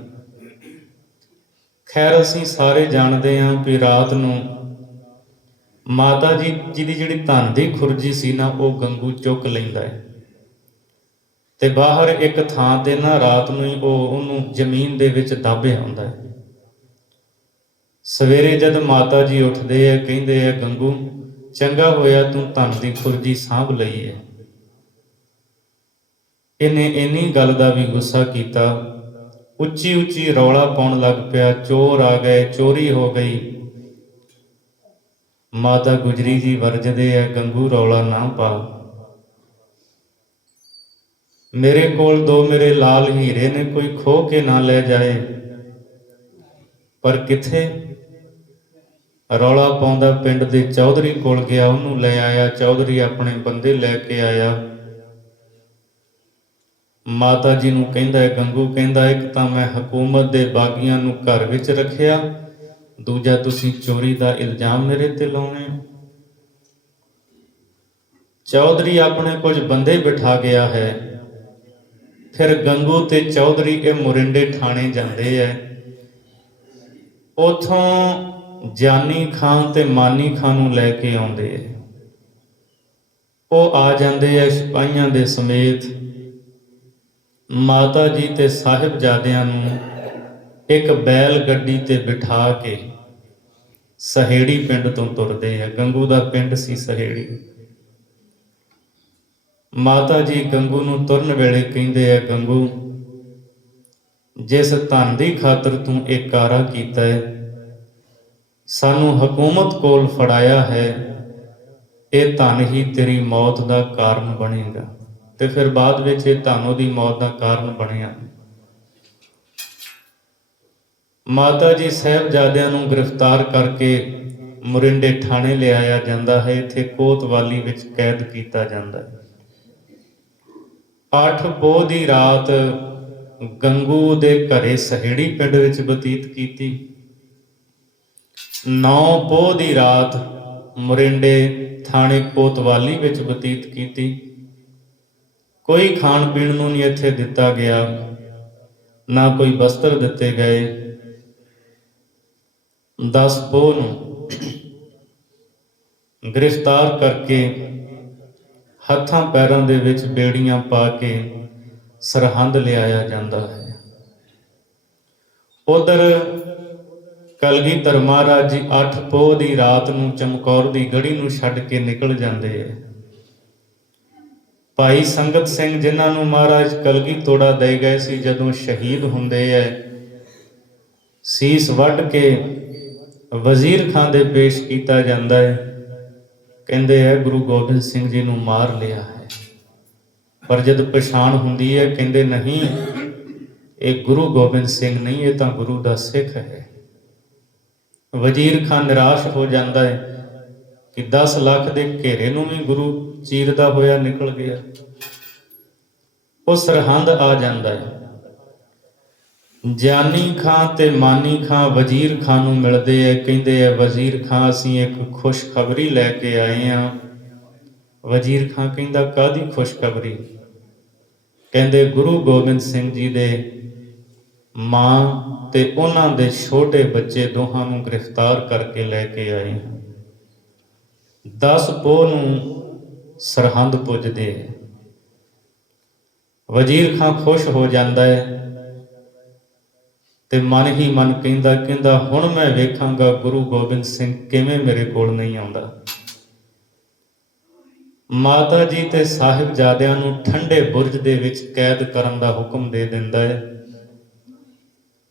ਖੈਰ ਅਸੀਂ ਸਾਰੇ ਜਾਣਦੇ ਹਾਂ ਵੀ ਰਾਤ ਨੂੰ ਮਾਤਾ ਜੀ ਦੀ ਜਿਹੜੀ ਧਨ ਦੀ ਖੁਰਜੀ ਸੀ ਨਾ, ਉਹ ਗੰਗੂ ਚੁੱਕ ਲੈਂਦਾ ਹੈ ਤੇ ਬਾਹਰ ਇੱਕ ਥਾਂ ਤੇ ਨਾ ਰਾਤ ਨੂੰ ਹੀ ਉਹਨੂੰ ਜ਼ਮੀਨ ਦੇ ਵਿੱਚ ਦੱਬਿਆ ਹੁੰਦਾ ਹੈ। ਸਵੇਰੇ ਜਦ ਮਾਤਾ ਜੀ ਉੱਠਦੇ ਆ, ਕਹਿੰਦੇ ਆ, ਗੰਗੂ ਚੰਗਾ ਹੋਇਆ ਤੂੰ ਧਨ ਦੀ ਖੁਰਜੀ ਸਾਂਭ ਲਈ ਹੈ। ਇਹਨੇ ਇੰਨੀ ਗੱਲ ਦਾ ਵੀ ਗੁੱਸਾ ਕੀਤਾ, ਉੱਚੀ ਉੱਚੀ ਰੌਲਾ ਪਾਉਣ ਲੱਗ ਪਿਆ, ਚੋਰ ਆ ਗਏ, ਚੋਰੀ ਹੋ ਗਈ। ਮਾਤਾ ਗੁਜਰੀ ਜੀ ਵਰਜਦੇ ਆ, ਗੰਗੂ ਰੌਲਾ ਨਾ ਪਾ, ਮੇਰੇ ਕੋਲ 2 ਮੇਰੇ ਲਾਲ ਹੀਰੇ ਨੇ, ਕੋਈ ਖੋਹ ਕੇ ਨਾ ਲੈ ਜਾਏ। ਪਰ ਕਿੱਥੇ, ਰੌਲਾ ਪਾਉਂਦਾ ਪਿੰਡ ਦੇ ਚੌਧਰੀ ਕੋਲ ਗਿਆ, ਉਹਨੂੰ ਲੈ ਆਇਆ। ਚੌਧਰੀ ਆਪਣੇ ਬੰਦੇ ਲੈ ਕੇ ਆਇਆ। ਮਾਤਾ ਜੀ ਨੂੰ ਕਹਿੰਦਾ, ਗੰਗੂ ਕਹਿੰਦਾ, ਇੱਕ ਤਾਂ ਮੈਂ ਹਕੂਮਤ ਦੇ ਬਾਗੀਆਂ ਨੂੰ ਘਰ ਵਿੱਚ ਰੱਖਿਆ, ਦੂਜਾ ਤੁਸੀਂ ਚੋਰੀ ਦਾ ਇਲਜ਼ਾਮ ਮੇਰੇ ਤੇ ਲਾਉਣੇ ਹੋ। ਚੌਧਰੀ ਆਪਣੇ ਕੁਝ ਬੰਦੇ ਬਿਠਾ ਗਿਆ ਹੈ। ਫਿਰ ਗੰਗੂ ਤੇ ਚੌਧਰੀ ਇਹ ਮੋਰਿੰਡੇ ਥਾਣੇ ਜਾਂਦੇ ਐ। ਉਥੋਂ ਜਾਨੀ ਖਾਂ ਤੇ ਮਾਨੀ ਖਾਂ ਨੂੰ ਲੈ ਕੇ ਆਉਂਦੇ ਐ। ਉਹ ਆ ਜਾਂਦੇ ਐ ਸਿਪਾਹੀਆਂ ਦੇ ਸਮੇਤ। ਮਾਤਾ ਜੀ ਤੇ ਸਾਹਿਬਜ਼ਾਦਿਆਂ ਨੂੰ ਇੱਕ ਬੈਲ ਗੱਡੀ ਤੇ ਬਿਠਾ ਕੇ ਸਹੇੜੀ ਪਿੰਡ ਤੋਂ ਤੁਰਦੇ ਆ। ਗੰਗੂ ਦਾ ਪਿੰਡ ਸੀ ਸਹੇੜੀ। ਮਾਤਾ ਜੀ ਗੰਗੂ ਨੂੰ ਤੁਰਨ ਵੇਲੇ ਕਹਿੰਦੇ ਆ, ਗੰਗੂ ਜਿਸ ਧਨ ਦੀ ਖਾਤਰ ਤੂੰ ਇਹ ਕਾਰਾ ਕੀਤਾ ਹੈ, ਸਾਨੂੰ ਹਕੂਮਤ ਕੋਲ ਫੜਾਇਆ ਹੈ, ਇਹ ਧਨ ਹੀ ਤੇਰੀ ਮੌਤ ਦਾ ਕਾਰਨ ਬਣੇਗਾ। ਤੇ ਫਿਰ ਬਾਅਦ ਵਿੱਚ ਇਹ ਧਨ ਉਹਦੀ ਮੌਤ ਦਾ ਕਾਰਨ ਬਣਿਆ। ਮਾਤਾ ਜੀ ਸਾਹਿਬਜ਼ਾਦਿਆਂ ਨੂੰ ਗ੍ਰਿਫਤਾਰ ਕਰਕੇ ਮੋਰਿੰਡੇ ਥਾਣੇ ਲਿਆਇਆ ਜਾਂਦਾ ਹੈ। ਇੱਥੇ ਕੋਤਵਾਲੀ ਵਿੱਚ ਕੈਦ ਕੀਤਾ ਜਾਂਦਾ ਹੈ। 8 ਪੋਹ ਦੀ ਰਾਤ ਗੰਗੂ ਦੇ ਘਰੇ ਸਹੇੜੀ ਪਿੰਡ ਵਿੱਚ ਬਤੀਤ ਕੀਤੀ। 9 ਪੋਹ ਦੀ ਰਾਤ ਮੋਰਿੰਡੇ ਥਾਣੇ ਕੋਤਵਾਲੀ ਵਿੱਚ ਬਤੀਤ ਕੀਤੀ। ਕੋਈ ਖਾਣ ਪੀਣ ਨੂੰ ਨਹੀਂ ਇੱਥੇ ਦਿੱਤਾ ਗਿਆ, ਨਾ ਕੋਈ ਵਸਤਰ ਦਿੱਤੇ ਗਏ। 10 ਪੋਹ ਨੂੰ ਗ੍ਰਿਫਤਾਰ ਕਰਕੇ ਹੱਥਾਂ ਪੈਰਾਂ ਦੇ ਵਿੱਚ ਬੇੜੀਆਂ ਪਾ ਕੇ ਸਰਹੰਦ ਲਿਆਇਆ ਜਾਂਦਾ ਹੈ। ਉਧਰ ਕਲਗੀਧਰ ਮਹਾਰਾਜ ਜੀ 8 ਪੋਹ ਦੀ ਰਾਤ ਨੂੰ ਚਮਕੌਰ ਦੀ ਗੜੀ ਨੂੰ ਛੱਡ ਕੇ ਨਿਕਲ ਜਾਂਦੇ ਹੈ। ਭਾਈ ਸੰਗਤ ਸਿੰਘ ਜਿਨ੍ਹਾਂ ਨੂੰ ਮਹਾਰਾਜ ਕਲਗੀ ਤੋੜਾ ਦੇ ਗਏ ਸੀ, ਜਦੋਂ ਸ਼ਹੀਦ ਹੁੰਦੇ ਹੈ, ਸੀਸ ਵੱਢ ਕੇ ਵਜ਼ੀਰ ਖਾਂ ਦੇ ਪੇਸ਼ ਕੀਤਾ ਜਾਂਦਾ ਹੈ। ਕਹਿੰਦੇ ਹੈ ਗੁਰੂ ਗੋਬਿੰਦ ਸਿੰਘ ਜੀ ਨੂੰ ਮਾਰ ਲਿਆ ਹੈ। ਪਰ ਜਦ ਪਛਾਣ ਹੁੰਦੀ ਹੈ, ਕਹਿੰਦੇ ਨਹੀਂ, ਇਹ ਗੁਰੂ ਗੋਬਿੰਦ ਸਿੰਘ ਨਹੀਂ, ਇਹ ਤਾਂ ਗੁਰੂ ਦਾ ਸਿੱਖ ਹੈ। ਵਜ਼ੀਰ ਖਾਂ ਨਿਰਾਸ਼ ਹੋ ਜਾਂਦਾ ਹੈ ਕਿ 10 ਲੱਖ ਦੇ ਘੇਰੇ ਨੂੰ ਵੀ ਗੁਰੂ ਚੀਰਦਾ ਹੋਇਆ ਨਿਕਲ ਗਿਆ। ਉਹ ਸਰਹੰਦ ਆ ਜਾਂਦਾ ਹੈ। ਜਾਨੀ ਖਾਂ ਤੇ ਮਾਨੀ ਖਾਂ ਵਜ਼ੀਰ ਖਾਂ ਨੂੰ ਮਿਲਦੇ ਆ। ਕਹਿੰਦੇ ਆ, ਵਜ਼ੀਰ ਖਾਂ ਅਸੀਂ ਇੱਕ ਖੁਸ਼ਖਬਰੀ ਲੈ ਕੇ ਆਏ ਹਾਂ। ਵਜ਼ੀਰ ਖਾਂ ਕਹਿੰਦਾ, ਕਾਹਦੀ ਖੁਸ਼ਖਬਰੀ? ਕਹਿੰਦੇ ਗੁਰੂ ਗੋਬਿੰਦ ਸਿੰਘ ਜੀ ਦੇ ਮਾਂ ਤੇ ਉਹਨਾਂ ਦੇ ਛੋਟੇ ਬੱਚੇ ਦੋਹਾਂ ਨੂੰ ਗ੍ਰਿਫਤਾਰ ਕਰਕੇ ਲੈ ਕੇ ਆਏ ਹਾਂ। 10 ਪੋਹ ਨੂੰ ਸਰਹੰਦ ਪੁੱਜਦੇ। ਵਜ਼ੀਰ ਖਾਂ ਖੁਸ਼ ਹੋ ਜਾਂਦਾ ਹੈ ਤੇ ਮਨ ਹੀ ਮਨ ਕਹਿੰਦਾ ਹੁਣ ਮੈਂ ਵੇਖਾਂਗਾ ਗੁਰੂ ਗੋਬਿੰਦ ਸਿੰਘ ਕਿਵੇਂ ਮੇਰੇ ਕੋਲ ਨਹੀਂ ਆਉਂਦਾ। ਮਾਤਾ ਜੀ ਤੇ ਸਾਹਿਬਜ਼ਾਦਿਆਂ ਨੂੰ ਠੰਡੇ ਬੁਰਜ ਦੇ ਵਿੱਚ ਕੈਦ ਕਰਨ ਦਾ ਹੁਕਮ ਦੇ ਦਿੰਦਾ ਹੈ।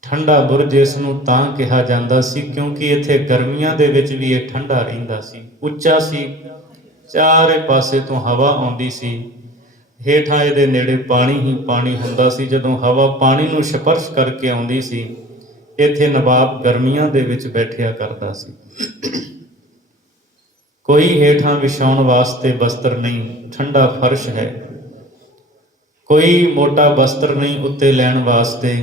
ਠੰਡਾ ਬੁਰਜ ਇਸ ਨੂੰ ਤਾਂ ਕਿਹਾ ਜਾਂਦਾ ਸੀ ਕਿਉਂਕਿ ਇੱਥੇ ਗਰਮੀਆਂ ਦੇ ਵਿੱਚ ਵੀ ਇਹ ਠੰਡਾ ਰਹਿੰਦਾ ਸੀ, ਉੱਚਾ ਸੀ, ਚਾਰੇ ਪਾਸੇ ਤੋਂ ਹਵਾ ਆਉਂਦੀ ਸੀ, ਹੇਠਾਂ ਇਹਦੇ ਨੇੜੇ ਪਾਣੀ ਹੀ ਪਾਣੀ ਹੁੰਦਾ ਸੀ। ਜਦੋਂ ਹਵਾ ਪਾਣੀ ਨੂੰ ਸਪਰਸ਼ ਕਰਕੇ ਆਉਂਦੀ ਸੀ, ਇੱਥੇ ਨਵਾਬ ਗਰਮੀਆਂ ਦੇ ਵਿੱਚ ਬੈਠਿਆ ਕਰਦਾ ਸੀ। ਕੋਈ ਹੇਠਾਂ ਵਿਛਾਉਣ ਵਾਸਤੇ ਬਸਤਰ ਨਹੀਂ, ਠੰਡਾ ਫਰਸ਼ ਹੈ। ਕੋਈ ਮੋਟਾ ਬਸਤਰ ਨਹੀਂ ਉੱਤੇ ਲੈਣ ਵਾਸਤੇ।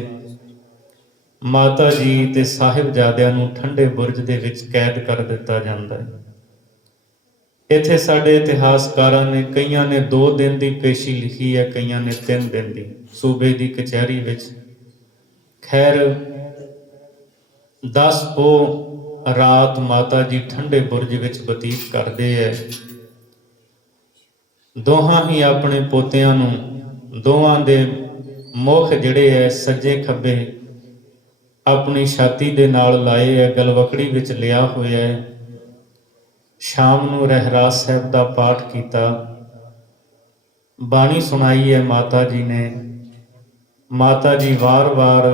ਮਾਤਾ ਜੀ ਤੇ ਸਾਹਿਬਜ਼ਾਦਿਆਂ ਨੂੰ ਠੰਡੇ ਬੁਰਜ ਦੇ ਵਿੱਚ ਕੈਦ ਕਰ ਦਿੱਤਾ ਜਾਂਦਾ ਹੈ। ਇੱਥੇ ਸਾਡੇ ਇਤਿਹਾਸਕਾਰਾਂ ਨੇ, ਕਈਆਂ ਨੇ 2 ਦਿਨ ਦੀ ਪੇਸ਼ੀ ਲਿਖੀ ਹੈ, ਕਈਆਂ ਨੇ 3 ਦਿਨ ਦੀ, ਸੂਬੇ ਦੀ ਕਚਹਿਰੀ ਵਿੱਚ। ਖੈਰ 10 ਪੋਹ ਰਾਤ ਮਾਤਾ ਜੀ ਠੰਡੇ ਬੁਰਜ ਵਿੱਚ ਬਤੀਤ ਕਰਦੇ ਹੈ। ਦੋਹਾਂ ਹੀ ਆਪਣੇ ਪੋਤਿਆਂ ਨੂੰ, ਦੋਵਾਂ ਦੇ ਮੁਖ ਜਿਹੜੇ ਹੈ ਸੱਜੇ ਖੱਬੇ ਆਪਣੀ ਛਾਤੀ ਦੇ ਨਾਲ ਲਾਏ ਹੈ, ਗਲਵਕੜੀ ਵਿੱਚ ਲਿਆ ਹੋਇਆ ਹੈ। ਸ਼ਾਮ ਨੂੰ ਰਹਿਰਾਸ ਸਾਹਿਬ ਦਾ ਪਾਠ ਕੀਤਾ, ਬਾਣੀ ਸੁਣਾਈ ਹੈ ਮਾਤਾ ਜੀ ਨੇ। ਮਾਤਾ ਜੀ ਵਾਰ-ਵਾਰ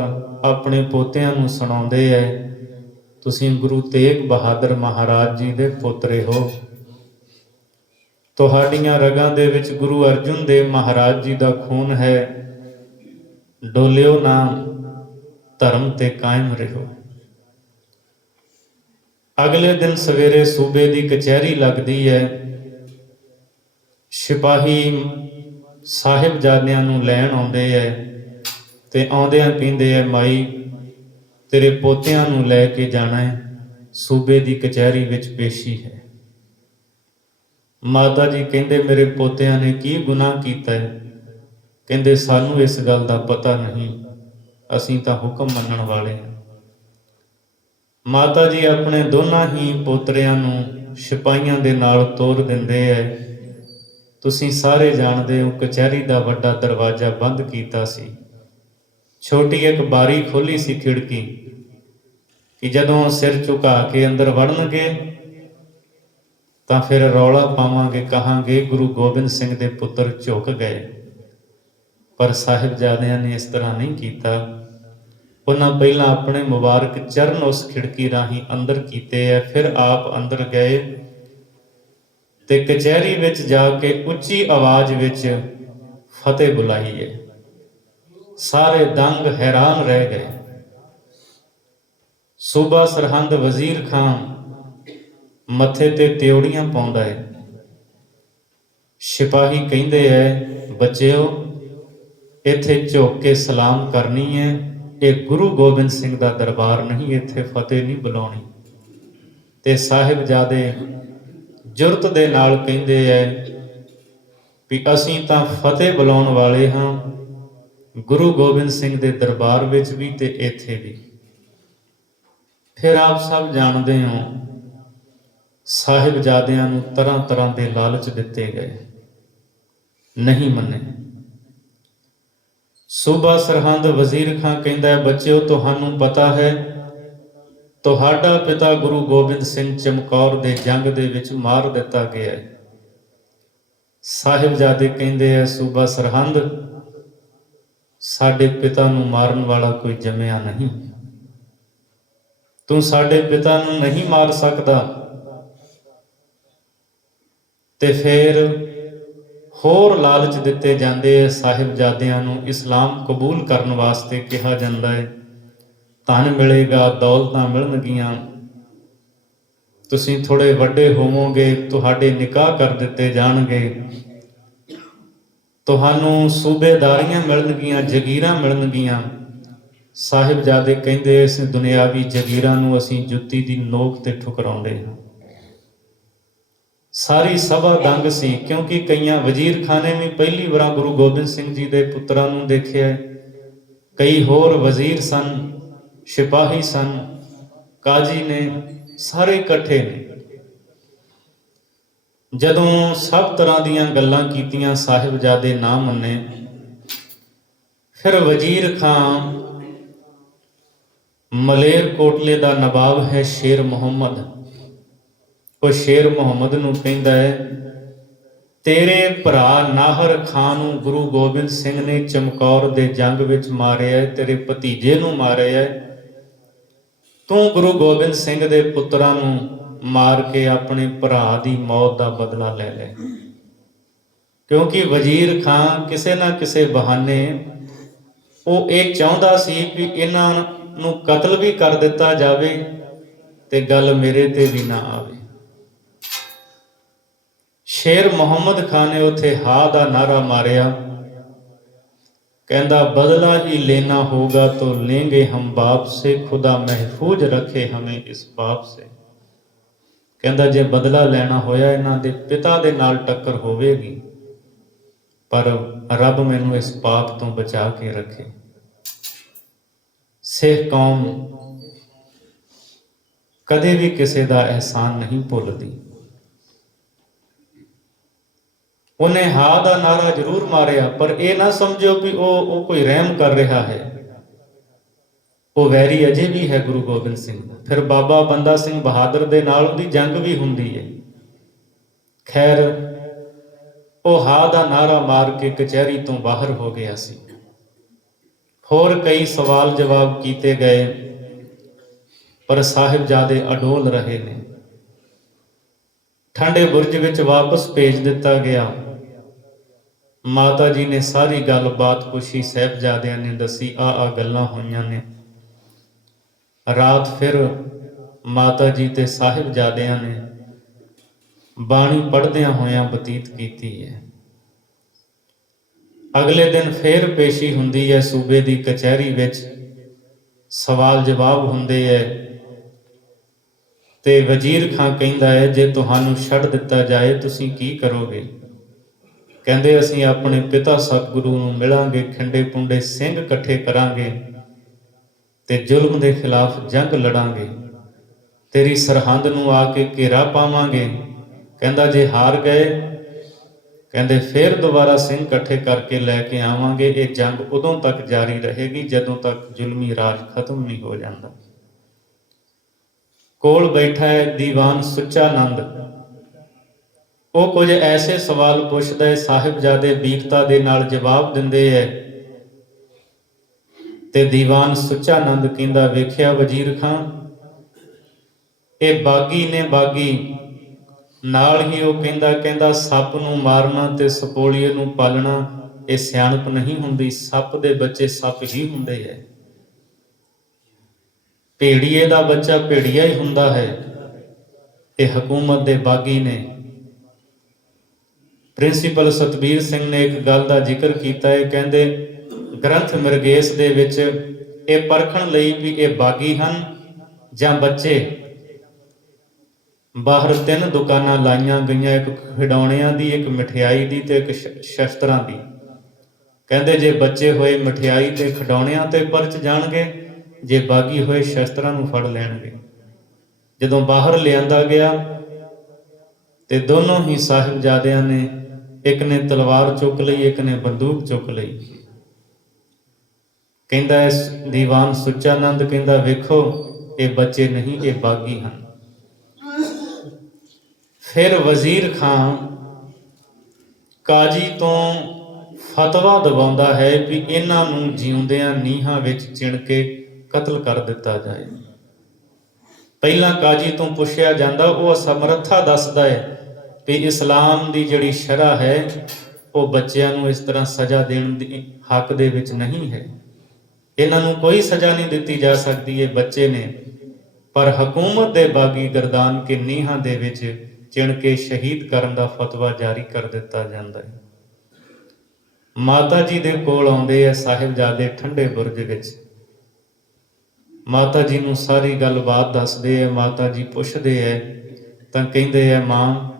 ਆਪਣੇ ਪੋਤਿਆਂ ਨੂੰ ਸੁਣਾਉਂਦੇ ਹੈ, ਤੁਸੀਂ ਗੁਰੂ ਤੇਗ ਬਹਾਦਰ ਮਹਾਰਾਜ ਜੀ ਦੇ ਪੋਤਰੇ ਹੋ, ਤੁਹਾਡੀਆਂ ਰਗਾਂ ਦੇ ਵਿੱਚ ਗੁਰੂ ਅਰਜੁਨ ਦੇਵ ਮਹਾਰਾਜ ਜੀ ਦਾ ਖੂਨ ਹੈ, ਡੋਲਿਓ ਨਾ, ਧਰਮ ਤੇ ਕਾਇਮ ਰਹੋ। ਅਗਲੇ ਦਿਨ ਸਵੇਰੇ ਸੂਬੇ ਦੀ ਕਚਹਿਰੀ ਲੱਗਦੀ ਹੈ। ਸਿਪਾਹੀ ਸਾਹਿਬਜ਼ਾਦਿਆਂ ਨੂੰ ਲੈਣ ਆਉਂਦੇ ਹੈ ਤੇ ਆਉਂਦਿਆਂ ਕਹਿੰਦੇ ਹੈ, ਮਾਈ ਤੇਰੇ ਪੋਤਿਆਂ ਨੂੰ ਲੈ ਕੇ ਜਾਣਾ ਹੈ, ਸੂਬੇ ਦੀ ਕਚਹਿਰੀ ਵਿੱਚ ਪੇਸ਼ੀ ਹੈ। ਮਾਤਾ ਜੀ ਕਹਿੰਦੇ ਮੇਰੇ ਪੋਤਿਆਂ ਨੇ ਕੀ ਗੁਨਾਹ ਕੀਤਾ ਹੈ? ਕਹਿੰਦੇ ਸਾਨੂੰ ਇਸ ਗੱਲ ਦਾ ਪਤਾ ਨਹੀਂ, ਅਸੀਂ ਤਾਂ ਹੁਕਮ ਮੰਨਣ ਵਾਲੇ ਹਾਂ। ਮਾਤਾ ਜੀ ਆਪਣੇ ਦੋਨਾਂ ਹੀ ਪੋਤਰਿਆਂ ਨੂੰ ਸਿਪਾਹੀਆਂ ਦੇ ਨਾਲ ਤੋਰ ਦਿੰਦੇ ਹੈ। ਤੁਸੀਂ ਸਾਰੇ ਜਾਣਦੇ ਹੋ ਕਚਹਿਰੀ ਦਾ ਵੱਡਾ ਦਰਵਾਜ਼ਾ ਬੰਦ ਕੀਤਾ ਸੀ, ਛੋਟੀ ਇੱਕ ਬਾਰੀ ਖੋਲੀ ਸੀ, ਖਿੜਕੀ, ਕਿ ਜਦੋਂ ਸਿਰ ਝੁਕਾ ਕੇ ਅੰਦਰ ਵੜਨਗੇ ਤਾਂ ਫਿਰ ਰੌਲਾ ਪਾਵਾਂਗੇ, ਕਹਾਂਗੇ ਗੁਰੂ ਗੋਬਿੰਦ ਸਿੰਘ ਦੇ ਪੁੱਤਰ ਝੁਕ ਗਏ। ਪਰ ਸਾਹਿਬਜ਼ਾਦਿਆਂ ਨੇ ਇਸ ਤਰ੍ਹਾਂ ਨਹੀਂ ਕੀਤਾ। ਉਹਨਾਂ ਪਹਿਲਾਂ ਆਪਣੇ ਮੁਬਾਰਕ ਚਰਨ ਉਸ ਖਿੜਕੀ ਰਾਹੀਂ ਅੰਦਰ ਕੀਤੇ ਹੈ, ਫਿਰ ਆਪ ਅੰਦਰ ਗਏ ਤੇ ਕਚਹਿਰੀ ਵਿੱਚ ਜਾ ਕੇ ਉੱਚੀ ਆਵਾਜ਼ ਵਿੱਚ ਫਤਿਹ ਬੁਲਾਈ ਹੈ। ਸਾਰੇ ਦੰਗ ਹੈਰਾਨ ਰਹਿ ਗਏ। ਸੂਬਾ ਸਰਹੰਦ ਵਜ਼ੀਰ ਖਾਂ ਮੱਥੇ ਤੇ ਤਿਉੜੀਆਂ ਪਾਉਂਦਾ ਹੈ। ਸਿਪਾਹੀ ਕਹਿੰਦੇ ਹੈ, ਬੱਚਿਓ ਇੱਥੇ ਝੁਕ ਕੇ ਸਲਾਮ ਕਰਨੀ ਹੈ, ਇਹ ਗੁਰੂ ਗੋਬਿੰਦ ਸਿੰਘ ਦਾ ਦਰਬਾਰ ਨਹੀਂ, ਇੱਥੇ ਫਤਿਹ ਨਹੀਂ ਬੁਲਾਉਣੀ। ਤੇ ਸਾਹਿਬਜ਼ਾਦੇ ਜੁਰਤ ਦੇ ਨਾਲ ਕਹਿੰਦੇ ਹੈ ਵੀ ਅਸੀਂ ਤਾਂ ਫਤਿਹ ਬੁਲਾਉਣ ਵਾਲੇ ਹਾਂ, ਗੁਰੂ ਗੋਬਿੰਦ ਸਿੰਘ ਦੇ ਦਰਬਾਰ ਵਿੱਚ ਵੀ ਤੇ ਇੱਥੇ ਵੀ। ਫਿਰ ਆਪ ਸਭ ਜਾਣਦੇ ਹੋ ਸਾਹਿਬਜ਼ਾਦਿਆਂ ਨੂੰ ਤਰ੍ਹਾਂ ਤਰ੍ਹਾਂ ਦੇ ਲਾਲਚ ਦਿੱਤੇ ਗਏ, ਨਹੀਂ ਮੰਨੇ। ਸੂਬਾ ਸਰਹੰਦ ਵਜ਼ੀਰ ਖਾਂ ਕਹਿੰਦਾ ਹੈ, ਬੱਚਿਓ ਤੁਹਾਨੂੰ ਪਤਾ ਹੈ ਤੁਹਾਡਾ ਪਿਤਾ ਗੁਰੂ ਗੋਬਿੰਦ ਸਿੰਘ ਚਮਕੌਰ ਦੇ ਜੰਗ ਦੇ ਵਿੱਚ ਮਾਰ ਦਿੱਤਾ ਗਿਆ ਹੈ। ਸਾਹਿਬਜ਼ਾਦੇ ਕਹਿੰਦੇ ਆ, ਸੂਬਾ ਸਰਹੰਦ ਸਾਡੇ ਪਿਤਾ ਨੂੰ ਮਾਰਨ ਵਾਲਾ ਕੋਈ ਜੰਮਿਆ ਨਹੀਂ, ਤੂੰ ਸਾਡੇ ਪਿਤਾ ਨੂੰ ਨਹੀਂ ਮਾਰ ਸਕਦਾ। ਤੇ ਫਿਰ ਹੋਰ ਲਾਲਚ ਦਿੱਤੇ ਜਾਂਦੇ ਹੈ ਸਾਹਿਬਜ਼ਾਦਿਆਂ ਨੂੰ, ਇਸਲਾਮ ਕਬੂਲ ਕਰਨ ਵਾਸਤੇ ਕਿਹਾ ਜਾਂਦਾ ਹੈ, ਧਨ ਮਿਲੇਗਾ, ਦੌਲਤਾਂ ਮਿਲਣਗੀਆਂ, ਤੁਸੀਂ ਥੋੜੇ ਵੱਡੇ ਹੋਵੋਗੇ, ਤੁਹਾਡੇ ਨਿਕਾਹ ਕਰ ਦਿੱਤੇ ਜਾਣਗੇ, ਤੁਹਾਨੂੰ ਸੂਬੇਦਾਰੀਆਂ ਮਿਲਣਗੀਆਂ, ਜਗੀਰਾਂ ਮਿਲਣਗੀਆਂ। ਸਾਹਿਬਜ਼ਾਦੇ ਕਹਿੰਦੇ ਇਸ ਦੁਨਿਆਵੀ ਜਗੀਰਾਂ ਨੂੰ ਅਸੀਂ ਜੁੱਤੀ ਦੀ ਨੋਕ ਤੇ ਠੁਕਰਾਉਂਦੇ ਹਾਂ। ਸਾਰੀ ਸਭਾ ਦੰਗ ਸੀ, ਕਿਉਂਕਿ ਕਈਆਂ ਵਜ਼ੀਰ ਖਾਂ ਨੇ ਵੀ ਪਹਿਲੀ ਵਾਰ ਗੁਰੂ ਗੋਬਿੰਦ ਸਿੰਘ ਜੀ ਦੇ ਪੁੱਤਰਾਂ ਨੂੰ ਦੇਖਿਆ, ਕਈ ਹੋਰ ਵਜ਼ੀਰ ਸਨ, ਸਿਪਾਹੀ ਸਨ, ਕਾਜੀ ਨੇ, ਸਾਰੇ ਇਕੱਠੇ ਨੇ। ਜਦੋਂ ਸਭ ਤਰ੍ਹਾਂ ਦੀਆਂ ਗੱਲਾਂ ਕੀਤੀਆਂ, ਸਾਹਿਬਜ਼ਾਦੇ ਨਾ ਮੰਨੇ ਫਿਰ ਵਜ਼ੀਰ ਖਾਂ ਮਲੇਰਕੋਟਲੇ ਦਾ ਨਵਾਬ ਹੈ ਸ਼ੇਰ ਮੁਹੰਮਦ। ਉਹ ਸ਼ੇਰ ਮੁਹੰਮਦ ਨੂੰ ਕਹਿੰਦਾ ਹੈ, ਤੇਰੇ ਭਰਾ ਨਾਹਰ ਖਾਂ ਨੂੰ ਗੁਰੂ ਗੋਬਿੰਦ ਸਿੰਘ ਨੇ ਚਮਕੌਰ ਦੇ ਜੰਗ ਵਿੱਚ ਮਾਰਿਆ, ਤੇਰੇ ਭਤੀਜੇ ਨੂੰ ਮਾਰਿਆ, ਤੂੰ ਗੁਰੂ ਗੋਬਿੰਦ ਸਿੰਘ ਦੇ ਪੁੱਤਰਾਂ ਨੂੰ ਮਾਰ ਕੇ ਆਪਣੇ ਭਰਾ ਦੀ ਮੌਤ ਦਾ ਬਦਲਾ ਲੈ ਲੈ। ਕਿਉਂਕਿ ਵਜ਼ੀਰ ਖਾਂ ਕਿਸੇ ਨਾ ਕਿਸੇ ਬਹਾਨੇ ਉਹ ਇਹ ਚਾਹੁੰਦਾ ਸੀ ਵੀ ਇਹਨਾਂ ਨੂੰ ਕਤਲ ਵੀ ਕਰ ਦਿੱਤਾ ਜਾਵੇ ਤੇ ਗੱਲ ਮੇਰੇ ਤੇ ਵੀ ਨਾ ਆਵੇ। ਸ਼ੇਰ ਮੁਹੰਮਦ ਖਾਂ ਨੇ ਉੱਥੇ ਹਾ ਦਾ ਨਾਰਾ ਮਾਰਿਆ, ਕਹਿੰਦਾ बदला ही लेना होगा तो लेंगे हम बाप से, खुदा महफूज रखे हमें इस पाप से। ਕਹਿੰਦਾ ਜੇ ਬਦਲਾ ਲੈਣਾ ਹੋਇਆ ਇਹਨਾਂ ਦੇ ਪਿਤਾ ਦੇ ਨਾਲ ਟੱਕਰ ਹੋਵੇਗੀ, ਪਰ ਰੱਬ ਮੈਨੂੰ ਇਸ ਪਾਪ ਤੋਂ ਬਚਾ ਕੇ ਰੱਖੇ। ਸਿੱਖ ਕੌਮ ਕਦੇ ਵੀ ਕਿਸੇ ਦਾ ਅਹਿਸਾਨ ਨਹੀਂ ਭੁੱਲਦੀ। ਉਹਨੇ ਹਾਂ ਦਾ ਨਾਰਾ ਜ਼ਰੂਰ ਮਾਰਿਆ, ਪਰ ਇਹ ਨਾ ਸਮਝੋ ਵੀ ਉਹ ਕੋਈ ਰਹਿਮ ਕਰ ਰਿਹਾ ਹੈ। ਉਹ ਵੈਰੀ ਅਜੇ ਵੀ ਹੈ ਗੁਰੂ ਗੋਬਿੰਦ ਸਿੰਘ ਦਾ। ਫਿਰ ਬਾਬਾ ਬੰਦਾ ਸਿੰਘ ਬਹਾਦਰ ਦੇ ਨਾਲ ਉਹਦੀ ਜੰਗ ਵੀ ਹੁੰਦੀ ਹੈ। ਖੈਰ ਉਹ ਹਾਂ ਦਾ ਨਾਰਾ ਮਾਰ ਕੇ ਕਚਹਿਰੀ ਤੋਂ ਬਾਹਰ ਹੋ ਗਿਆ ਸੀ। ਹੋਰ ਕਈ ਸਵਾਲ ਜਵਾਬ ਕੀਤੇ ਗਏ, ਪਰ ਸਾਹਿਬਜ਼ਾਦੇ ਅਡੋਲ ਰਹੇ ਨੇ। ਠੰਡੇ ਬੁਰਜ ਵਿੱਚ ਵਾਪਸ ਭੇਜ ਦਿੱਤਾ ਗਿਆ। ਮਾਤਾ ਜੀ ਨੇ ਸਾਰੀ ਗੱਲਬਾਤ ਪੁੱਛੀ, ਸਾਹਿਬਜ਼ਾਦਿਆਂ ਨੇ ਦੱਸੀ, ਆ ਗੱਲਾਂ ਹੋਈਆਂ ਨੇ। ਰਾਤ ਫਿਰ ਮਾਤਾ ਜੀ ਤੇ ਸਾਹਿਬਜ਼ਾਦਿਆਂ ਨੇ ਬਾਣੀ ਪੜ੍ਹਦਿਆਂ ਹੋਇਆਂ ਬਤੀਤ ਕੀਤੀ ਹੈ। ਅਗਲੇ ਦਿਨ ਫੇਰ ਪੇਸ਼ੀ ਹੁੰਦੀ ਹੈ ਸੂਬੇ ਦੀ ਕਚਹਿਰੀ ਵਿੱਚ, ਸਵਾਲ ਜਵਾਬ ਹੁੰਦੇ ਹੈ ਤੇ ਵਜ਼ੀਰ ਖਾਂ ਕਹਿੰਦਾ ਹੈ, ਜੇ ਤੁਹਾਨੂੰ ਛੱਡ ਦਿੱਤਾ ਜਾਏ ਤੁਸੀਂ ਕੀ ਕਰੋਗੇ? ਕਹਿੰਦੇ ਅਸੀਂ ਆਪਣੇ ਪਿਤਾ ਸਤਿਗੁਰੂ ਨੂੰ ਮਿਲਾਂਗੇ, ਖਿੰਡੇ ਪੁੰਡੇ ਸਿੰਘ ਇਕੱਠੇ ਕਰਾਂਗੇ ਤੇ ਜ਼ੁਲਮ ਦੇ ਖਿਲਾਫ ਜੰਗ ਲੜਾਂਗੇ, ਤੇਰੀ ਸਰਹੰਦ ਨੂੰ ਆ ਕੇ ਘੇਰਾ ਪਾਵਾਂਗੇ। ਕਹਿੰਦਾ ਜੇ ਹਾਰ ਗਏ, ਕਹਿੰਦੇ ਫਿਰ ਦੁਬਾਰਾ ਸਿੰਘ ਇਕੱਠੇ ਕਰਕੇ ਲੈ ਕੇ ਆਵਾਂਗੇ। ਇਹ ਜੰਗ ਉਦੋਂ ਤੱਕ ਜਾਰੀ ਰਹੇਗੀ ਜਦੋਂ ਤੱਕ ਜ਼ੁਲਮੀ ਰਾਜ ਖਤਮ ਨਹੀਂ ਹੋ ਜਾਂਦਾ। ਕੋਲ ਬੈਠਾ ਹੈ ਦੀਵਾਨ ਸੁੱਚਾ ਨੰਦ। ਉਹ ਕੁਝ ਐਸੇ ਸਵਾਲ ਪੁੱਛਦਾ ਹੈ, ਸਾਹਿਬਜ਼ਾਦੇ ਬੀਕਤਾ ਦੇ ਨਾਲ ਜਵਾਬ ਦਿੰਦੇ ਹੈ ਤੇ ਦੀਵਾਨ ਸੁੱਚਾ ਨੰਦ ਕਹਿੰਦਾ, ਵੇਖਿਆ ਵਜ਼ੀਰ ਖਾਂ, ਇਹ ਬਾਗੀ ਨੇ ਬਾਗੀ। ਨਾਲ ਹੀ ਉਹ ਕਹਿੰਦਾ ਸੱਪ ਨੂੰ ਮਾਰਨਾ ਤੇ ਸਪੋਲੀਏ ਨੂੰ ਪਾਲਣਾ ਇਹ ਸਿਆਣਪ ਨਹੀਂ ਹੁੰਦੀ। ਸੱਪ ਦੇ ਬੱਚੇ ਸੱਪ ਹੀ ਹੁੰਦੇ ਹੈ, ਭੇੜੀਏ ਦਾ ਬੱਚਾ ਭੇੜੀਆ ਹੀ ਹੁੰਦਾ ਹੈ। ਇਹ ਹਕੂਮਤ ਦੇ ਬਾਗੀ ਨੇ। ਪ੍ਰਿੰਸੀਪਲ ਸਤਬੀਰ ਸਿੰਘ ਨੇ ਇੱਕ ਗੱਲ ਦਾ ਜ਼ਿਕਰ ਕੀਤਾ ਹੈ, ਕਹਿੰਦੇ ਗ੍ਰੰਥ ਮਿਰਗੇਸ ਦੇ ਵਿੱਚ ਇਹ ਪਰਖਣ ਲਈ ਵੀ ਇਹ ਬਾਗੀ ਹਨ ਜਾਂ ਬੱਚੇ। ਬਾਹਰ 3 ਦੁਕਾਨਾਂ ਲਾਈਆਂ ਗਈਆਂ, ਇੱਕ ਖਿਡੌਣਿਆਂ ਦੀ, ਇੱਕ ਮਠਿਆਈ ਦੀ ਤੇ ਇੱਕ ਸ਼ਸਤਰਾਂ ਦੀ। ਕਹਿੰਦੇ ਜੇ ਬੱਚੇ ਹੋਏ ਮਠਿਆਈ ਤੇ ਖਿਡੌਣਿਆਂ ਤੇ ਪਰਚ ਜਾਣਗੇ, ਜੇ ਬਾਗੀ ਹੋਏ ਸ਼ਸਤਰਾਂ ਨੂੰ ਫੜ ਲੈਣਗੇ। ਜਦੋਂ ਬਾਹਰ ਲਿਆਂਦਾ ਗਿਆ ਤੇ ਦੋਨੋਂ ਹੀ ਸਾਹਿਬਜ਼ਾਦਿਆਂ ਨੇ, ਇੱਕ ਨੇ ਤਲਵਾਰ ਚੁੱਕ ਲਈ, ਇੱਕ ਨੇ ਬੰਦੂਕ ਚੁੱਕ ਲਈ। ਕਹਿੰਦਾ ਇਸ ਦੀਵਾਨ ਸੁੱਚਾ ਨੰਦ ਕਹਿੰਦਾ, ਵੇਖੋ ਇਹ ਬੱਚੇ ਨਹੀਂ, ਇਹ ਬਾਗੀ ਹਨ। ਫਿਰ ਵਜ਼ੀਰ ਖਾਂ ਕਾਜੀ ਤੋਂ ਫਤਵਾ ਦਵਾਉਂਦਾ ਹੈ ਵੀ ਇਹਨਾਂ ਨੂੰ ਜਿਉਂਦਿਆਂ ਨੀਹਾਂ ਵਿੱਚ ਚਿਣ ਕੇ ਕਤਲ ਕਰ ਦਿੱਤਾ ਜਾਏ। ਪਹਿਲਾਂ ਕਾਜੀ ਤੋਂ ਪੁੱਛਿਆ ਜਾਂਦਾ, ਉਹ ਅਸਮਰੱਥਾ ਦੱਸਦਾ ਹੈ ਵੀ ਇਸਲਾਮ ਦੀ ਜਿਹੜੀ ਸ਼ਰ੍ਹਾ ਹੈ ਉਹ ਬੱਚਿਆਂ ਨੂੰ ਇਸ ਤਰ੍ਹਾਂ ਸਜ਼ਾ ਦੇਣ ਦੀ ਹੱਕ ਦੇ ਵਿੱਚ ਨਹੀਂ ਹੈ। ਇਹਨਾਂ ਨੂੰ ਕੋਈ ਸਜ਼ਾ ਨਹੀਂ ਦਿੱਤੀ ਜਾ ਸਕਦੀ, ਇਹ ਬੱਚੇ ਨੇ। ਪਰ ਹਕੂਮਤ ਦੇ ਬਾਗੀ ਗਰਦਾਨ ਕੇ ਨੀਹਾਂ ਦੇ ਵਿੱਚ ਚਿਣ ਕੇ ਸ਼ਹੀਦ ਕਰਨ ਦਾ ਫਤਵਾ ਜਾਰੀ ਕਰ ਦਿੱਤਾ ਜਾਂਦਾ ਹੈ। ਮਾਤਾ ਜੀ ਦੇ ਕੋਲ ਆਉਂਦੇ ਆ ਸਾਹਿਬਜ਼ਾਦੇ ਠੰਡੇ ਬੁਰਜ ਵਿੱਚ। ਮਾਤਾ ਜੀ ਨੂੰ ਸਾਰੀ ਗੱਲਬਾਤ ਦੱਸਦੇ ਆ। ਮਾਤਾ ਜੀ ਪੁੱਛਦੇ ਹੈ ਤਾਂ ਕਹਿੰਦੇ ਆ, ਮਾਂ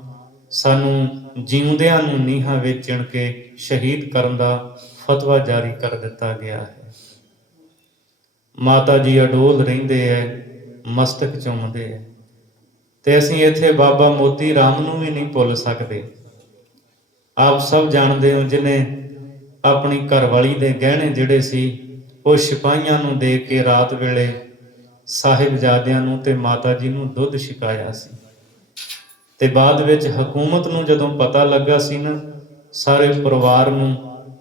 ਸਾਨੂੰ ਜਿਉਂਦਿਆਂ ਨੂੰ ਨੀਹਾਂ ਵਿੱਚ ਚਿਣ ਕੇ ਸ਼ਹੀਦ ਕਰਨ ਦਾ ਫਤਵਾ ਜਾਰੀ ਕਰ ਦਿੱਤਾ ਗਿਆ ਹੈ। ਮਾਤਾ ਜੀ ਅਡੋਲ ਰਹਿੰਦੇ ਹੈ, ਮਸਤਕ ਚੁੰਮਦੇ ਹੈ। ਤੇ ਅਸੀਂ ਇੱਥੇ ਬਾਬਾ ਮੋਤੀ ਰਾਮ ਨੂੰ ਵੀ ਨਹੀਂ ਭੁੱਲ ਸਕਦੇ। ਆਪ ਸਭ ਜਾਣਦੇ ਹੋ, ਜਿਹਨੇ ਆਪਣੀ ਘਰਵਾਲੀ ਦੇ ਗਹਿਣੇ ਜਿਹੜੇ ਸੀ ਉਹ ਸਿਪਾਹੀਆਂ ਨੂੰ ਦੇ ਕੇ ਰਾਤ ਵੇਲੇ ਸਾਹਿਬਜ਼ਾਦਿਆਂ ਨੂੰ ਤੇ ਮਾਤਾ ਜੀ ਨੂੰ ਦੁੱਧ ਛਕਾਇਆ ਸੀ। ਤੇ ਬਾਅਦ ਵਿੱਚ ਹਕੂਮਤ ਨੂੰ ਜਦੋਂ ਪਤਾ ਲੱਗਾ ਸੀ ਨਾ, ਸਾਰੇ ਪਰਿਵਾਰ ਨੂੰ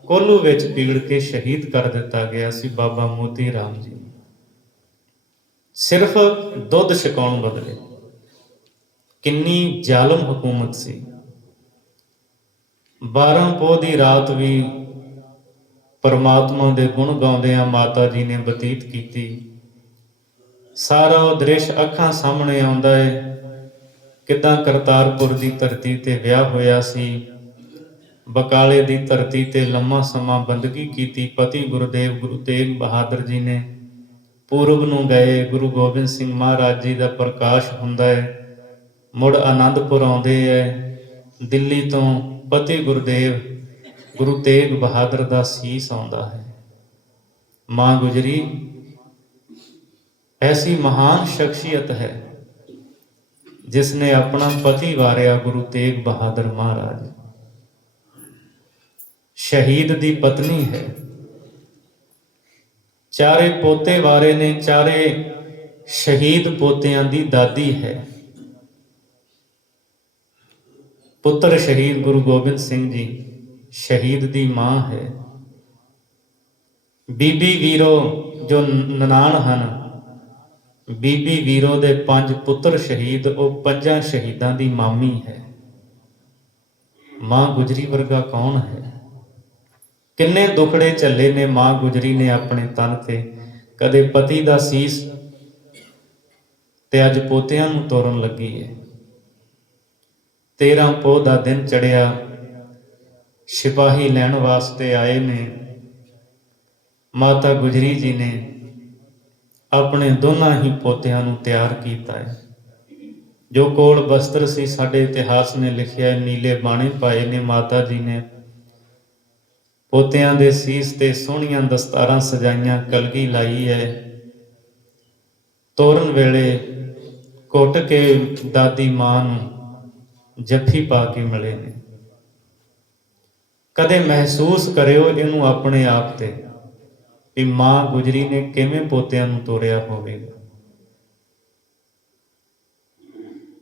ਕੋਹਲੂ ਵਿੱਚ ਪੀੜ ਕੇ ਸ਼ਹੀਦ ਕਰ ਦਿੱਤਾ ਗਿਆ ਸੀ ਬਾਬਾ ਮੋਤੀ ਰਾਮ ਜੀ, ਸਿਰਫ ਦੁੱਧ ਛਕਾਉਣ ਬਦਲੇ। ਕਿੰਨੀ ਜ਼ਾਲਮ ਹਕੂਮਤ ਸੀ। 12 ਪੋਹ ਦੀ ਰਾਤ ਵੀ ਪਰਮਾਤਮਾ ਦੇ ਗੁਣ ਗਾਉਂਦਿਆਂ ਮਾਤਾ ਜੀ ਨੇ ਬਤੀਤ ਕੀਤੀ। ਸਾਰਾ ਉਹ ਦ੍ਰਿਸ਼ ਅੱਖਾਂ ਸਾਹਮਣੇ ਆਉਂਦਾ ਹੈ, ਕਿੱਦਾਂ ਕਰਤਾਰਪੁਰ ਦੀ ਧਰਤੀ ਤੇ ਵਿਆਹ ਹੋਇਆ ਸੀ, ਬਕਾਲੇ ਦੀ ਧਰਤੀ ਤੇ ਲੰਮਾ ਸਮਾਂ ਬੰਦਗੀ ਕੀਤੀ ਪਤੀ ਗੁਰਦੇਵ ਗੁਰੂ ਤੇਗ ਬਹਾਦਰ ਜੀ ਨੇ। ਪੂਰਬ ਨੂੰ ਗਏ, ਗੁਰੂ ਗੋਬਿੰਦ ਸਿੰਘ ਮਹਾਰਾਜ ਜੀ ਦਾ ਪ੍ਰਕਾਸ਼ ਹੁੰਦਾ ਹੈ, ਮੁੜ ਆਨੰਦਪੁਰ ਆਉਂਦੇ ਹੈ। ਦਿੱਲੀ ਤੋਂ ਪਤੀ ਗੁਰਦੇਵ ਗੁਰੂ ਤੇਗ ਬਹਾਦਰ ਦਾ ਸੀਸ ਆਉਂਦਾ ਹੈ। ਮਾਂ ਗੁਜਰੀ ਐਸੀ ਮਹਾਨ ਸ਼ਖਸੀਅਤ ਹੈ ਜਿਸਨੇ ਆਪਣਾ ਪਤੀ ਵਾਰਿਆ, ਗੁਰੂ ਤੇਗ ਬਹਾਦਰ ਮਹਾਰਾਜ। ਸ਼ਹੀਦ ਦੀ ਪਤਨੀ ਹੈ, ਚਾਰੇ ਪੋਤੇ ਵਾਰੇ ਨੇ, ਚਾਰੇ ਸ਼ਹੀਦ ਪੋਤਿਆਂ ਦੀ ਦਾਦੀ ਹੈ। ਪੁੱਤਰ ਸ਼ਹੀਦ ਗੁਰੂ ਗੋਬਿੰਦ ਸਿੰਘ ਜੀ, ਸ਼ਹੀਦ ਦੀ ਮਾਂ ਹੈ। ਬੀਬੀ ਵੀਰੋ ਜੋ ਨਨਾਣ ਹਨ, ਬੀਬੀ ਵੀਰੋ ਦੇ 5 ਪੁੱਤਰ ਸ਼ਹੀਦ, ਉਹ 5 ਸ਼ਹੀਦਾਂ ਦੀ ਮਾਮੀ ਹੈ। ਮਾਂ ਗੁਜਰੀ ਵਰਗਾ ਕੌਣ ਹੈ? ਕਿੰਨੇ ਦੁਖੜੇ ਝੱਲੇ ਨੇ ਮਾਂ ਗੁਜਰੀ ਨੇ ਆਪਣੇ ਤਨ ਤੇ, ਕਦੇ ਪਤੀ ਦਾ ਸੀਸ ਤੇ ਅੱਜ ਪੋਤਿਆਂ ਨੂੰ ਤੋਰਨ ਲੱਗੀ ਹੈ। 13 ਪੋਹ ਦਾ ਦਿਨ ਚੜਿਆ, ਸਿਪਾਹੀ ਲੈਣ ਵਾਸਤੇ ਆਏ ਨੇ। ਮਾਤਾ ਗੁਜਰੀ ਜੀ ਨੇ ਆਪਣੇ ਦੋਨਾਂ ਹੀ ਪੋਤਿਆਂ ਨੂੰ ਤਿਆਰ ਕੀਤਾ ਹੈ। ਜੋ ਕੋਲ ਬਸਤਰ ਸੀ, ਸਾਡੇ ਇਤਿਹਾਸ ਨੇ ਲਿਖਿਆ, ਨੀਲੇ ਬਾਣੇ ਪਾਏ ਨੇ ਮਾਤਾ ਜੀ ਨੇ। ਪੋਤਿਆਂ ਦੇ ਸੀਸ ਤੇ ਸੋਹਣੀਆਂ ਦਸਤਾਰਾਂ ਸਜਾਈਆਂ, ਕਲਗੀ ਲਾਈ ਹੈ। ਤੋਰਨ ਵੇਲੇ ਘੁੱਟ ਕੇ ਦਾਦੀ ਮਾਂ ਨੂੰ ਜੱਫੀ ਪਾ ਕੇ ਮਿਲੇ ਨੇ। ਕਦੇ ਮਹਿਸੂਸ ਕਰਿਓ ਇਹਨੂੰ ਆਪਣੇ ਆਪ ਤੇ ਵੀ ਮਾਂ ਗੁਜਰੀ ਨੇ ਕਿਵੇਂ ਪੋਤਿਆਂ ਨੂੰ ਤੋਰਿਆ ਹੋਵੇਗਾ।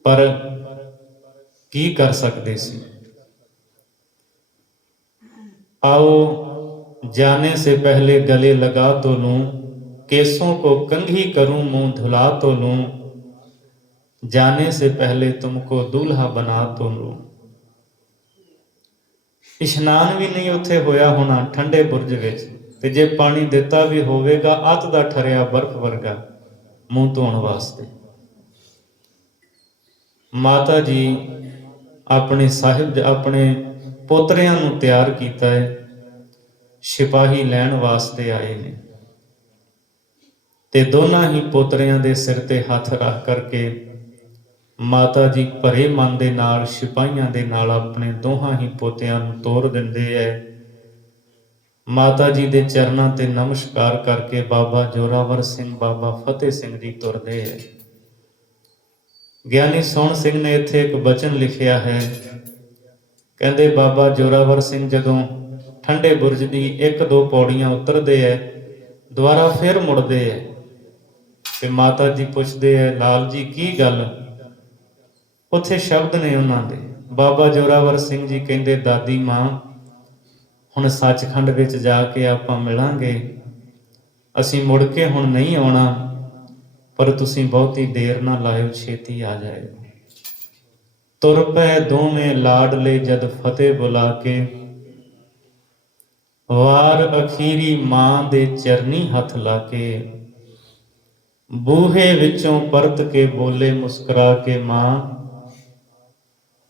ਪਰ ਕੀ ਕਰ ਸਕਦੇ ਸੀ। आओ जाने से पहले गले लगा तो लूं, केसों को कंघी करूं मुंह धुला तो लूं, जाने से पहले तुमको दूल्हा बना तो लूं। इशनान भी नहीं उत्थे होया होना ठंडे बुरज विच, ते जे पानी दिता भी होवेगा अत दा ठरिया बर्फ वर्गा मूँह धोण वास्ते। माता जी अपने साहिब अपने ਪੋਤਰਿਆਂ ਨੂੰ ਤਿਆਰ ਕੀਤਾ ਹੈ, ਸਿਪਾਹੀ ਲੈਣ ਵਾਸਤੇ ਆਏ ਨੇ। ਤੇ ਦੋਨਾਂ ਹੀ ਪੋਤਰਿਆਂ ਦੇ ਸਿਰ ਤੇ ਹੱਥ ਰੱਖ ਕਰਕੇ ਮਾਤਾ ਜੀ ਭਰੇ ਮਨ ਦੇ ਨਾਲ ਸਿਪਾਹੀਆਂ ਦੇ ਨਾਲ ਆਪਣੇ ਦੋਹਾਂ ਹੀ ਪੋਤਿਆਂ ਨੂੰ ਤੋਰ ਦਿੰਦੇ ਹੈ। ਮਾਤਾ ਜੀ ਦੇ ਚਰਨਾਂ ਤੇ ਨਮਸਕਾਰ ਕਰਕੇ ਬਾਬਾ ਜ਼ੋਰਾਵਰ ਸਿੰਘ, ਬਾਬਾ ਫਤਿਹ ਸਿੰਘ ਜੀ ਤੁਰਦੇ ਹੈ। ਗਿਆਨੀ ਸੋਹਣ ਸਿੰਘ ਨੇ ਇੱਥੇ ਇੱਕ ਬਚਨ ਲਿਖਿਆ ਹੈ, ਕਹਿੰਦੇ ਬਾਬਾ ਜ਼ੋਰਾਵਰ ਸਿੰਘ ਜਦੋਂ ਠੰਡੇ ਬੁਰਜ ਦੀ 1-2 ਪੌੜੀਆਂ ਉਤਰਦੇ ਹੈ, ਦੁਬਾਰਾ ਫਿਰ ਮੁੜਦੇ ਹੈ ਤੇ ਮਾਤਾ ਜੀ ਪੁੱਛਦੇ ਹੈ, ਲਾਲ ਜੀ ਕੀ ਗੱਲ? ਉੱਥੇ ਸ਼ਬਦ ਨੇ ਉਹਨਾਂ ਦੇ। ਬਾਬਾ ਜ਼ੋਰਾਵਰ ਸਿੰਘ ਜੀ ਕਹਿੰਦੇ, ਦਾਦੀ ਮਾਂ ਹੁਣ ਸੱਚਖੰਡ ਵਿੱਚ ਜਾ ਕੇ ਆਪਾਂ ਮਿਲਾਂਗੇ, ਅਸੀਂ ਮੁੜ ਕੇ ਹੁਣ ਨਹੀਂ ਆਉਣਾ, ਪਰ ਤੁਸੀਂ ਬਹੁਤੀ ਦੇਰ ਨਾ ਲਾਇਓ, ਛੇਤੀ ਆ ਜਾਇਓ। ਤੁਰ ਪਏ ਦੋਵੇਂ ਲਾਡਲੇ ਜਦ ਫਤਿਹ ਬੁਲਾ ਕੇ, ਵਾਰ ਅਖੀਰੀ ਮਾਂ ਦੇ ਚਰਨੀ ਹੱਥ ਲਾ ਕੇ, ਬੂਹੇ ਵਿੱਚੋਂ ਪਰਤ ਕੇ ਬੋਲੇ ਮੁਸਕਰਾ ਕੇ, ਮਾਂ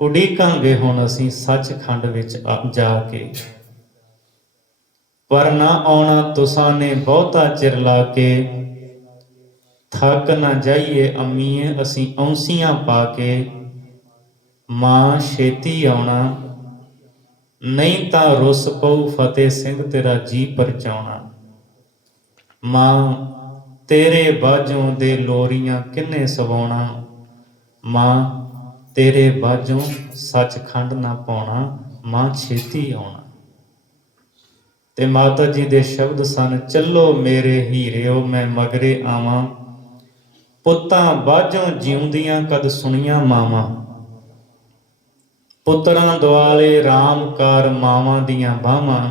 ਉਡੀਕਾਂਗੇ ਹੁਣ ਅਸੀਂ ਸੱਚਖੰਡ ਵਿੱਚ ਜਾ ਕੇ, ਪਰ ਨਾ ਆਉਣਾ ਤੁਸਾਂ ਨੇ ਬਹੁਤਾ ਚਿਰ ਲਾ ਕੇ, ਥੱਕ ਨਾ ਜਾਈਏ ਅੰਮੀਏ ਅਸੀਂ ਔਂਸੀਆਂ ਪਾ ਕੇ, ਮਾਂ ਛੇਤੀ ਆਉਣਾ ਨਹੀਂ ਤਾਂ ਰੁੱਸ ਪਊ ਫਤਿਹ ਸਿੰਘ ਤੇਰਾ ਜੀ ਪਰਚਾਉਣਾ। ਮਾਂ ਤੇਰੇ ਬਾਝੋਂ ਦੇ ਲੋਰੀਆਂ ਕਿੰਨੇ ਸਵਾਉਣਾ, ਮਾਂ ਤੇਰੇ ਬਾਝੋਂ ਸੱਚਖੰਡ ਨਾ ਪਾਉਣਾ, ਮਾਂ ਛੇਤੀ ਆਉਣਾ। ਤੇ ਮਾਤਾ ਜੀ ਦੇ ਸ਼ਬਦ ਸਨ, ਚੱਲੋ ਮੇਰੇ ਹੀਰਿਓ ਮੈਂ ਮਗਰੇ ਆਵਾਂ, ਪੁੱਤਾਂ ਬਾਝੋਂ ਜਿਉਂਦੀਆਂ ਕਦ ਸੁਣੀਆਂ ਮਾਵਾਂ, ਪੁੱਤਰਾਂ ਦੁਆਲੇ ਰਾਮ ਕਾਰ ਮਾਵਾਂ ਦੀਆਂ ਬਾਹਾਂ,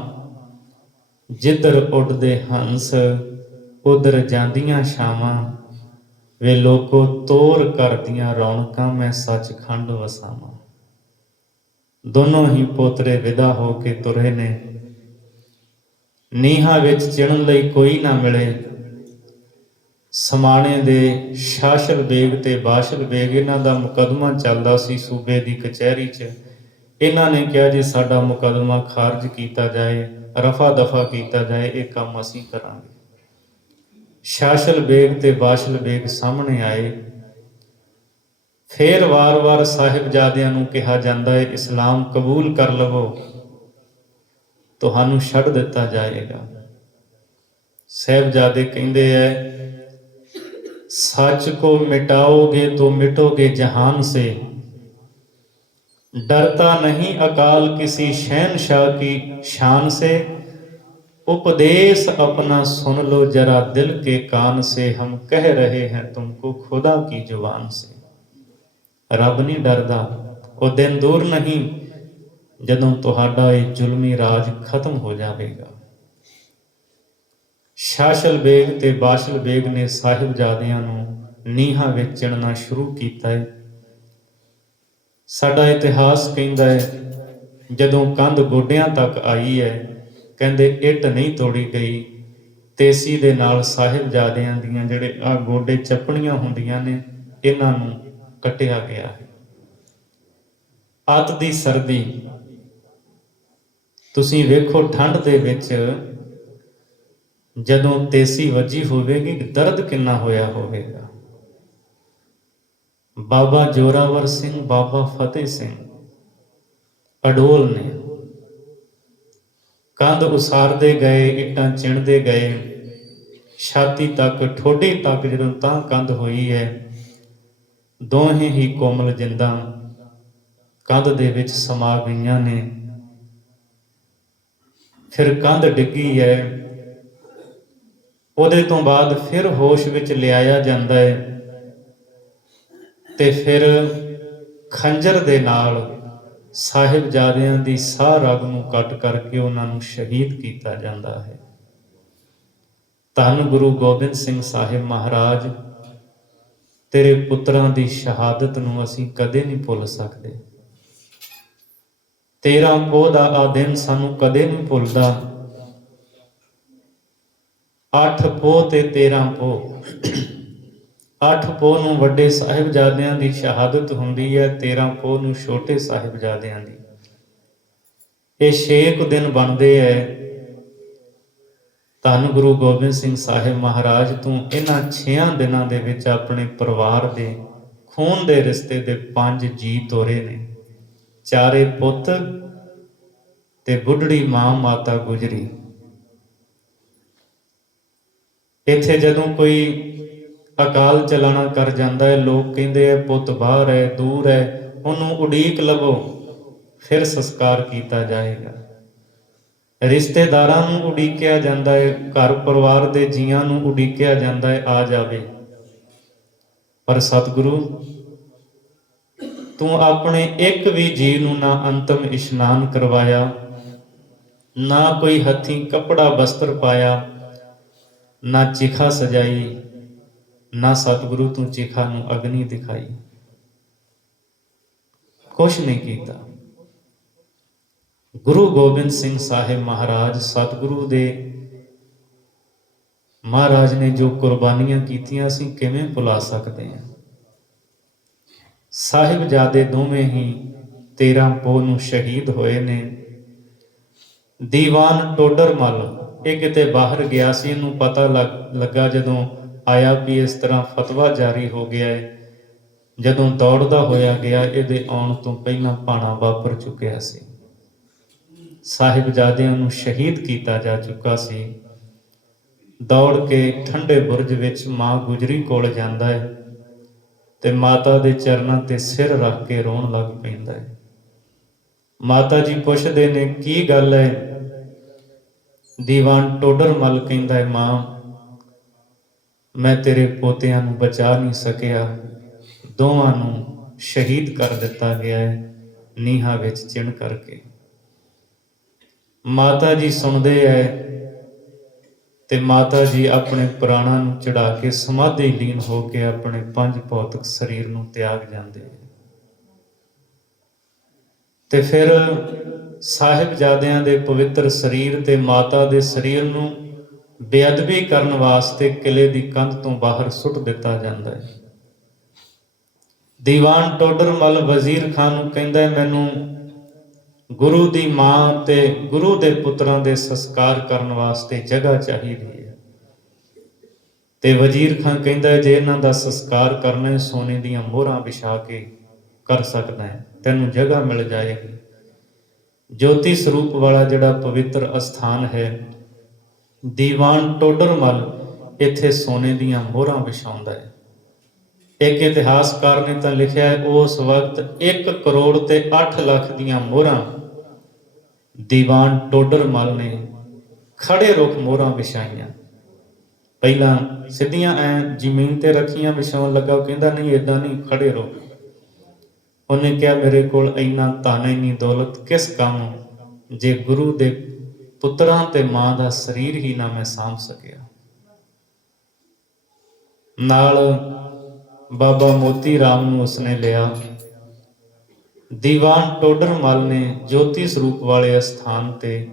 ਜਿੱਧਰ ਉੱਡਦੇ ਹੰਸ ਉਧਰ ਜਾਂਦੀਆਂ ਛਾਵਾਂ, ਵੇ ਲੋਕੋ ਤੋਰ ਕਰਦੀਆਂ ਰੌਣਕਾਂ ਮੈਂ ਸੱਚਖੰਡ ਵਸਾਵਾਂ। ਦੋਨੋਂ ਹੀ ਪੋਤਰੇ ਵਿਦਾ ਹੋ ਕੇ ਤੁਰੇ ਨੇ। ਨੀਹਾਂ ਵਿੱਚ ਚਿਣਨ ਲਈ ਕੋਈ ਨਾ ਮਿਲੇ। ਸਮਾਣੇ ਦੇ ਸ਼ਾਸਲ ਬੇਗ ਤੇ ਬਾਸ਼ਲ ਬੇਗ, ਇਹਨਾਂ ਦਾ ਮੁਕੱਦਮਾ ਚੱਲਦਾ ਸੀ ਸੂਬੇ ਦੀ ਕਚਹਿਰੀ 'ਚ। ਇਹਨਾਂ ਨੇ ਕਿਹਾ ਜੀ ਸਾਡਾ ਮੁਕੱਦਮਾ ਖਾਰਜ ਕੀਤਾ ਜਾਏ, ਰਫਾ ਦਫਾ ਕੀਤਾ ਜਾਏ, ਇਹ ਕੰਮ ਅਸੀਂ ਕਰਾਂਗੇ। ਸ਼ਾਸਲ ਬੇਗ ਤੇ ਬਾਸ਼ਲ ਬੇਗ ਸਾਹਮਣੇ ਆਏ। ਫੇਰ ਵਾਰ-ਵਾਰ ਸਾਹਿਬਜ਼ਾਦਿਆਂ ਨੂੰ ਕਿਹਾ ਜਾਂਦਾ ਹੈ, ਇਸਲਾਮ ਕਬੂਲ ਕਰ ਲਵੋ, ਤੁਹਾਨੂੰ ਛੱਡ ਦਿੱਤਾ ਜਾਏਗਾ। ਸਾਹਿਬਜ਼ਾਦੇ ਕਹਿੰਦੇ ਐ, सच को मिटाओगे तो मिटोगे जहान से, डरता नहीं अकाल किसी शहनशाह की शान से, उपदेश अपना सुन लो जरा दिल के कान से, हम कह रहे हैं तुमको खुदा की जुबान से। रब नहीं डरदा, वो दिन दूर नहीं जदों तुहाडा ये जुल्मी राज खत्म हो जाएगा। ਸ਼ਾਸਲ ਬੇਗ ਤੇ ਬਾਸ਼ਲ ਬੇਗ ਨੇ ਸਾਹਿਬਜ਼ਾਦਿਆਂ ਨੂੰ ਨੀਹਾਂ ਵਿੱਚ ਚਿਣਨਾ ਸ਼ੁਰੂ ਕੀਤਾ ਹੈ। ਸਾਡਾ ਇਤਿਹਾਸ ਕਹਿੰਦਾ ਹੈ, ਜਦੋਂ ਕੰਧ ਗੋਡਿਆਂ ਤੱਕ ਆਈ ਹੈ, ਕਹਿੰਦੇ ਇੱਟ ਨਹੀਂ ਤੋੜੀ ਗਈ, ਤੇਸੀ ਦੇ ਨਾਲ ਸਾਹਿਬਜ਼ਾਦਿਆਂ ਦੀਆਂ ਜਿਹੜੇ ਆ ਗੋਡੇ ਚੱਪਣੀਆਂ ਹੁੰਦੀਆਂ ਨੇ, ਇਹਨਾਂ ਨੂੰ ਕੱਟਿਆ ਗਿਆ ਹੈ। ਅੱਤ ਦੀ ਸਰਦੀ, ਤੁਸੀਂ ਵੇਖੋ ਠੰਡ ਦੇ ਵਿੱਚ ਜਦੋਂ ਤੇਸੀ ਵੱਜੀ ਹੋਵੇਗੀ, ਦਰਦ ਕਿੰਨਾ ਹੋਇਆ ਹੋਵੇਗਾ। ਬਾਬਾ ਜੋਰਾਵਰ ਸਿੰਘ, ਬਾਬਾ ਫਤਿਹ ਸਿੰਘ ਅਡੋਲ ਨੇ ਕੰਧ ਉਸਾਰਦੇ ਗਏ, ਇੱਟਾਂ ਚਿਣਦੇ ਗਏ, ਛਾਤੀ ਤੱਕ ਠੋਡੀ ਤੱਕ ਜਦੋਂ ਤਾਂ ਕੰਧ ਹੋਈ ਹੈ, ਦੋਹੇ ਹੀ ਕੋਮਲ ਜਿੰਦਾਂ ਕੰਧ ਦੇ ਵਿੱਚ ਸਮਾ ਗਈਆਂ ਨੇ। ਫਿਰ ਕੰਧ ਡਿੱਗੀ ਹੈ, ਉਹਦੇ ਤੋਂ ਬਾਅਦ ਫਿਰ ਹੋਸ਼ ਵਿੱਚ ਲਿਆਇਆ ਜਾਂਦਾ ਹੈ ਤੇ ਫਿਰ ਖੰਜਰ ਦੇ ਨਾਲ ਸਾਹਿਬਜ਼ਾਦਿਆਂ ਦੀ ਸਾਹ ਰਗ ਨੂੰ ਕੱਟ ਕਰਕੇ ਉਹਨਾਂ ਨੂੰ ਸ਼ਹੀਦ ਕੀਤਾ ਜਾਂਦਾ ਹੈ। ਧੰਨ ਗੁਰੂ ਗੋਬਿੰਦ ਸਿੰਘ ਸਾਹਿਬ ਮਹਾਰਾਜ, ਤੇਰੇ ਪੁੱਤਰਾਂ ਦੀ ਸ਼ਹਾਦਤ ਨੂੰ ਅਸੀਂ ਕਦੇ ਨਹੀਂ ਭੁੱਲ ਸਕਦੇ। 13 ਪੋਹ ਦਾ ਆ ਦਿਨ ਸਾਨੂੰ ਕਦੇ ਨਹੀਂ ਭੁੱਲਦਾ। 8 ਪੋਹ ਤੇ 13 ਪੋਹ, 8 ਪੋਹ ਨੂੰ ਵੱਡੇ ਸਾਹਿਬਜ਼ਾਦਿਆਂ ਦੀ ਸ਼ਹਾਦਤ ਹੁੰਦੀ ਹੈ, 13 ਪੋਹ ਨੂੰ ਛੋਟੇ ਸਾਹਿਬਜ਼ਾਦਿਆਂ ਦੀ। ਇਹ 6 ਕੁ ਦਿਨ ਬਣਦੇ ਹੈ। ਧੰਨ ਗੁਰੂ ਗੋਬਿੰਦ ਸਿੰਘ ਸਾਹਿਬ ਮਹਾਰਾਜ, ਤੂੰ ਇਹਨਾਂ 6 ਦਿਨਾਂ ਦੇ ਵਿੱਚ ਆਪਣੇ ਪਰਿਵਾਰ ਦੇ ਖੂਨ ਦੇ ਰਿਸ਼ਤੇ ਦੇ 5 ਜੀ ਤੋਰੇ ਨੇ। 4 ਪੁੱਤ ਤੇ ਬੁੱਢੜੀ ਮਾਂ ਮਾਤਾ ਗੁਜਰੀ। ਇੱਥੇ ਜਦੋਂ ਕੋਈ ਅਕਾਲ ਚਲਾਣਾ ਕਰ ਜਾਂਦਾ ਹੈ, ਲੋਕ ਕਹਿੰਦੇ ਆ ਪੁੱਤ ਬਾਹਰ ਹੈ, ਦੂਰ ਹੈ, ਉਹਨੂੰ ਉਡੀਕ ਲਵੋ, ਫਿਰ ਸੰਸਕਾਰ ਕੀਤਾ ਜਾਏਗਾ। ਰਿਸ਼ਤੇਦਾਰਾਂ ਨੂੰ ਉਡੀਕਿਆ ਜਾਂਦਾ ਹੈ, ਘਰ ਪਰਿਵਾਰ ਦੇ ਜੀਆਂ ਨੂੰ ਉਡੀਕਿਆ ਜਾਂਦਾ ਹੈ, ਆ ਜਾਵੇ। ਪਰ ਸਤਿਗੁਰੂ, ਤੂੰ ਆਪਣੇ ਇੱਕ ਵੀ ਜੀ ਨੂੰ ਨਾ ਅੰਤਮ ਇਸ਼ਨਾਨ ਕਰਵਾਇਆ, ਨਾ ਕੋਈ ਹੱਥੀਂ ਕੱਪੜਾ ਬਸਤਰ ਪਾਇਆ, ਨਾ ਚਿਖਾ ਸਜਾਈ, ਨਾ ਸਤਿਗੁਰੂ ਤੂੰ ਚਿਖਾ ਨੂੰ ਅਗਨੀ ਦਿਖਾਈ, ਕੁਛ ਨਹੀਂ ਕੀਤਾ। ਗੁਰੂ ਗੋਬਿੰਦ ਸਿੰਘ ਸਾਹਿਬ ਮਹਾਰਾਜ, ਸਤਿਗੁਰੂ ਦੇ ਮਹਾਰਾਜ ਨੇ ਜੋ ਕੁਰਬਾਨੀਆਂ ਕੀਤੀਆਂ, ਅਸੀਂ ਕਿਵੇਂ ਭੁਲਾ ਸਕਦੇ ਹਾਂ। ਸਾਹਿਬਜ਼ਾਦੇ ਦੋਵੇਂ ਹੀ 13 ਪੋਹ ਨੂੰ ਸ਼ਹੀਦ ਹੋਏ ਨੇ। ਦੀਵਾਨ ਟੋਡਰ ਮੱਲ, ਇਹ ਕਿਤੇ ਬਾਹਰ ਗਿਆ ਸੀ, ਇਹਨੂੰ ਪਤਾ ਲੱਗਾ ਜਦੋਂ ਆਇਆ ਵੀ ਇਸ ਤਰ੍ਹਾਂ ਫਤਵਾ ਜਾਰੀ ਹੋ ਗਿਆ ਹੈ। ਜਦੋਂ ਦੌੜਦਾ ਹੋਇਆ ਗਿਆ, ਇਹਦੇ ਆਉਣ ਤੋਂ ਪਹਿਲਾਂ ਭਾਣਾ ਵਾਪਰ ਚੁੱਕਿਆ ਸੀ। ਸਾਹਿਬਜ਼ਾਦਿਆਂ ਨੂੰ ਸ਼ਹੀਦ ਕੀਤਾ ਜਾ ਚੁੱਕਾ ਸੀ। ਦੌੜ ਕੇ ਠੰਡੇ ਬੁਰਜ ਵਿੱਚ ਮਾਂ ਗੁਜਰੀ ਕੋਲ ਜਾਂਦਾ ਹੈ ਤੇ ਮਾਤਾ ਦੇ ਚਰਨਾਂ ਤੇ ਸਿਰ ਰੱਖ ਕੇ ਰੋਣ ਲੱਗ ਪੈਂਦਾ ਹੈ। ਮਾਤਾ ਜੀ ਪੁੱਛਦੇ ਨੇ, ਕੀ ਗੱਲ ਹੈ? ਦੀਵਾਨ ਟੋਡਰ ਮੱਲ ਕਹਿੰਦਾ ਹੈ, ਮਾਂ ਮੈਂ ਤੇਰੇ ਪੋਤਿਆਂ ਨੂੰ ਬਚਾ ਨਹੀਂ ਸਕਿਆ, ਦੋਵਾਂ ਨੂੰ ਸ਼ਹੀਦ ਕਰ ਦਿੱਤਾ ਗਿਆ ਹੈ ਨੀਹਾਂ ਵਿੱਚ ਚਿਣ ਕਰਕੇ। ਮਾਤਾ ਜੀ ਸੁਣਦੇ ਹੈ ਤੇ ਮਾਤਾ ਜੀ ਆਪਣੇ ਪ੍ਰਾਣਾਂ ਨੂੰ ਚੜਾ ਕੇ ਸਮਾਧੀ ਲੀਨ ਹੋ ਕੇ ਆਪਣੇ ਪੰਜ ਭੌਤਿਕ ਸਰੀਰ ਨੂੰ ਤਿਆਗ ਜਾਂਦੇ ਹੈ। ਤੇ ਫਿਰ ਸਾਹਿਬਜ਼ਾਦਿਆਂ ਦੇ ਪਵਿੱਤਰ ਸਰੀਰ ਤੇ ਮਾਤਾ ਦੇ ਸਰੀਰ ਨੂੰ ਬੇਅਦਬੀ ਕਰਨ ਵਾਸਤੇ ਕਿਲੇ ਦੀ ਕੰਧ ਤੋਂ ਬਾਹਰ ਸੁੱਟ ਦਿੱਤਾ ਜਾਂਦਾ ਹੈ। ਦੀਵਾਨ ਟੋਡਰ ਮੱਲ ਵਜ਼ੀਰ ਖਾਨ ਨੂੰ ਕਹਿੰਦਾ ਹੈ, ਮੈਨੂੰ ਗੁਰੂ ਦੀ ਮਾਂ ਤੇ ਗੁਰੂ ਦੇ ਪੁੱਤਰਾਂ ਦੇ ਸੰਸਕਾਰ ਕਰਨ ਵਾਸਤੇ ਜਗ੍ਹਾ ਚਾਹੀਦੀ ਹੈ। ਤੇ ਵਜ਼ੀਰ ਖਾਨ ਕਹਿੰਦਾ ਹੈ, ਜੇ ਇਹਨਾਂ ਦਾ ਸੰਸਕਾਰ ਕਰਨਾ ਹੈ ਸੋਨੇ ਦੀਆਂ ਮੋਹਰਾਂ ਵਿਛਾ ਕੇ ਕਰ ਸਕਦਾ ਹੈ, ਤੈਨੂੰ ਜਗ੍ਹਾ ਮਿਲ ਜਾਏਗੀ। ਜੋਤੀ ਸਰੂਪ ਵਾਲਾ ਜਿਹੜਾ ਪਵਿੱਤਰ ਅਸਥਾਨ ਹੈ ਦੀਵਾਨ ਟੋਡਰ ਮੱਲ, ਇੱਥੇ ਸੋਨੇ ਦੀਆਂ ਮੋਹਰਾਂ ਵਿਛਾਉਂਦਾ ਹੈ। ਇੱਕ ਇਤਿਹਾਸਕਾਰ ਨੇ ਤਾਂ ਲਿਖਿਆ ਹੈ, ਉਸ ਵਕਤ 1 ਕਰੋੜ ਤੇ 8 ਲੱਖ ਦੀਆਂ ਮੋਹਰਾਂ ਦੀਵਾਨ ਟੋਡਰ ਮੱਲ ਨੇ ਖੜੇ ਰੁੱਖ ਮੋਹਰਾਂ ਵਿਛਾਈਆਂ। ਪਹਿਲਾਂ ਸਿੱਧੀਆਂ ਐ ਜ਼ਮੀਨ ਤੇ ਰੱਖੀਆਂ ਵਿਛਾਉਣ ਲੱਗਾ, ਉਹ ਕਹਿੰਦਾ ਨਹੀਂ ਏਦਾਂ ਨਹੀਂ, ਖੜੇ ਰੁੱਖ। ਉਹਨੇ ਕਿਹਾ ਮੇਰੇ ਕੋਲ ਇੰਨਾ ਧਨ ਇੰਨੀ ਦੌਲਤ ਕਿਸ ਕੰਮ, ਜੇ ਗੁਰੂ ਦੇ ਪੁੱਤਰਾਂ ਤੇ ਮਾਂ ਦਾ ਸਰੀਰ ਹੀ ਨਾ ਮੈਂ ਸਾਂਭ ਸਕਿਆ। ਨਾਲ ਬਾਬਾ ਮੋਤੀ ਰਾਮ ਨੂੰ ਉਸਨੇ ਲਿਆ। ਦੀਵਾਨ ਟੋਡਰ ਮੱਲ ਨੇ ਜੋਤੀ ਸਰੂਪ ਵਾਲੇ ਅਸਥਾਨ ਤੇ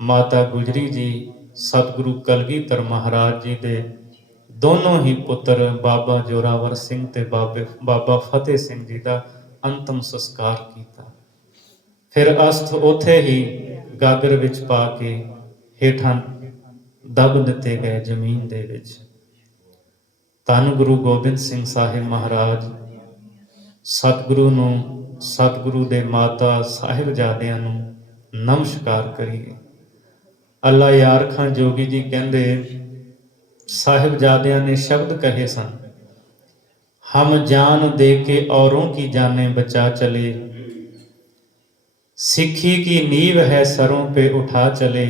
ਮਾਤਾ ਗੁਜਰੀ ਜੀ, ਸਤਿਗੁਰੂ ਕਲਗੀਧਰ ਮਹਾਰਾਜ ਜੀ ਦੇ ਦੋਨੋਂ ਹੀ ਪੁੱਤਰ ਬਾਬਾ ਜੋਰਾਵਰ ਸਿੰਘ ਤੇ ਬਾਬਾ ਫਤਿਹ ਸਿੰਘ ਜੀ ਦਾ ਅੰਤਮ ਸੰਸਕਾਰ ਕੀਤਾ। ਫਿਰ ਅਸਥ ਉੱਥੇ ਹੀ ਗਾਗਰ ਵਿੱਚ ਪਾ ਕੇ ਹੇਠਾਂ ਦੱਬ ਦਿੱਤੇ ਗਏ ਜ਼ਮੀਨ ਦੇ ਵਿੱਚ। ਧੰਨ ਗੁਰੂ ਗੋਬਿੰਦ ਸਿੰਘ ਸਾਹਿਬ ਮਹਾਰਾਜ ਸਤਿਗੁਰੂ ਨੂੰ, ਸਤਿਗੁਰੂ ਦੇ ਮਾਤਾ ਸਾਹਿਬਜ਼ਾਦਿਆਂ ਨੂੰ ਨਮਸਕਾਰ ਕਰੀਏ। ਅੱਲਾ ਯਾਰ ਖਾਂ ਜੋਗੀ ਜੀ ਕਹਿੰਦੇ ਸਾਹਿਬਜ਼ਾਦਿਆਂ ਨੇ ਸ਼ਬਦ ਕਹੇ ਸਨ, ਹਮ ਜਾਨ ਦੇ ਕੇ ਔरों की जाने बचा चले, सिक्खी की नींव है सरों पे उठा चले,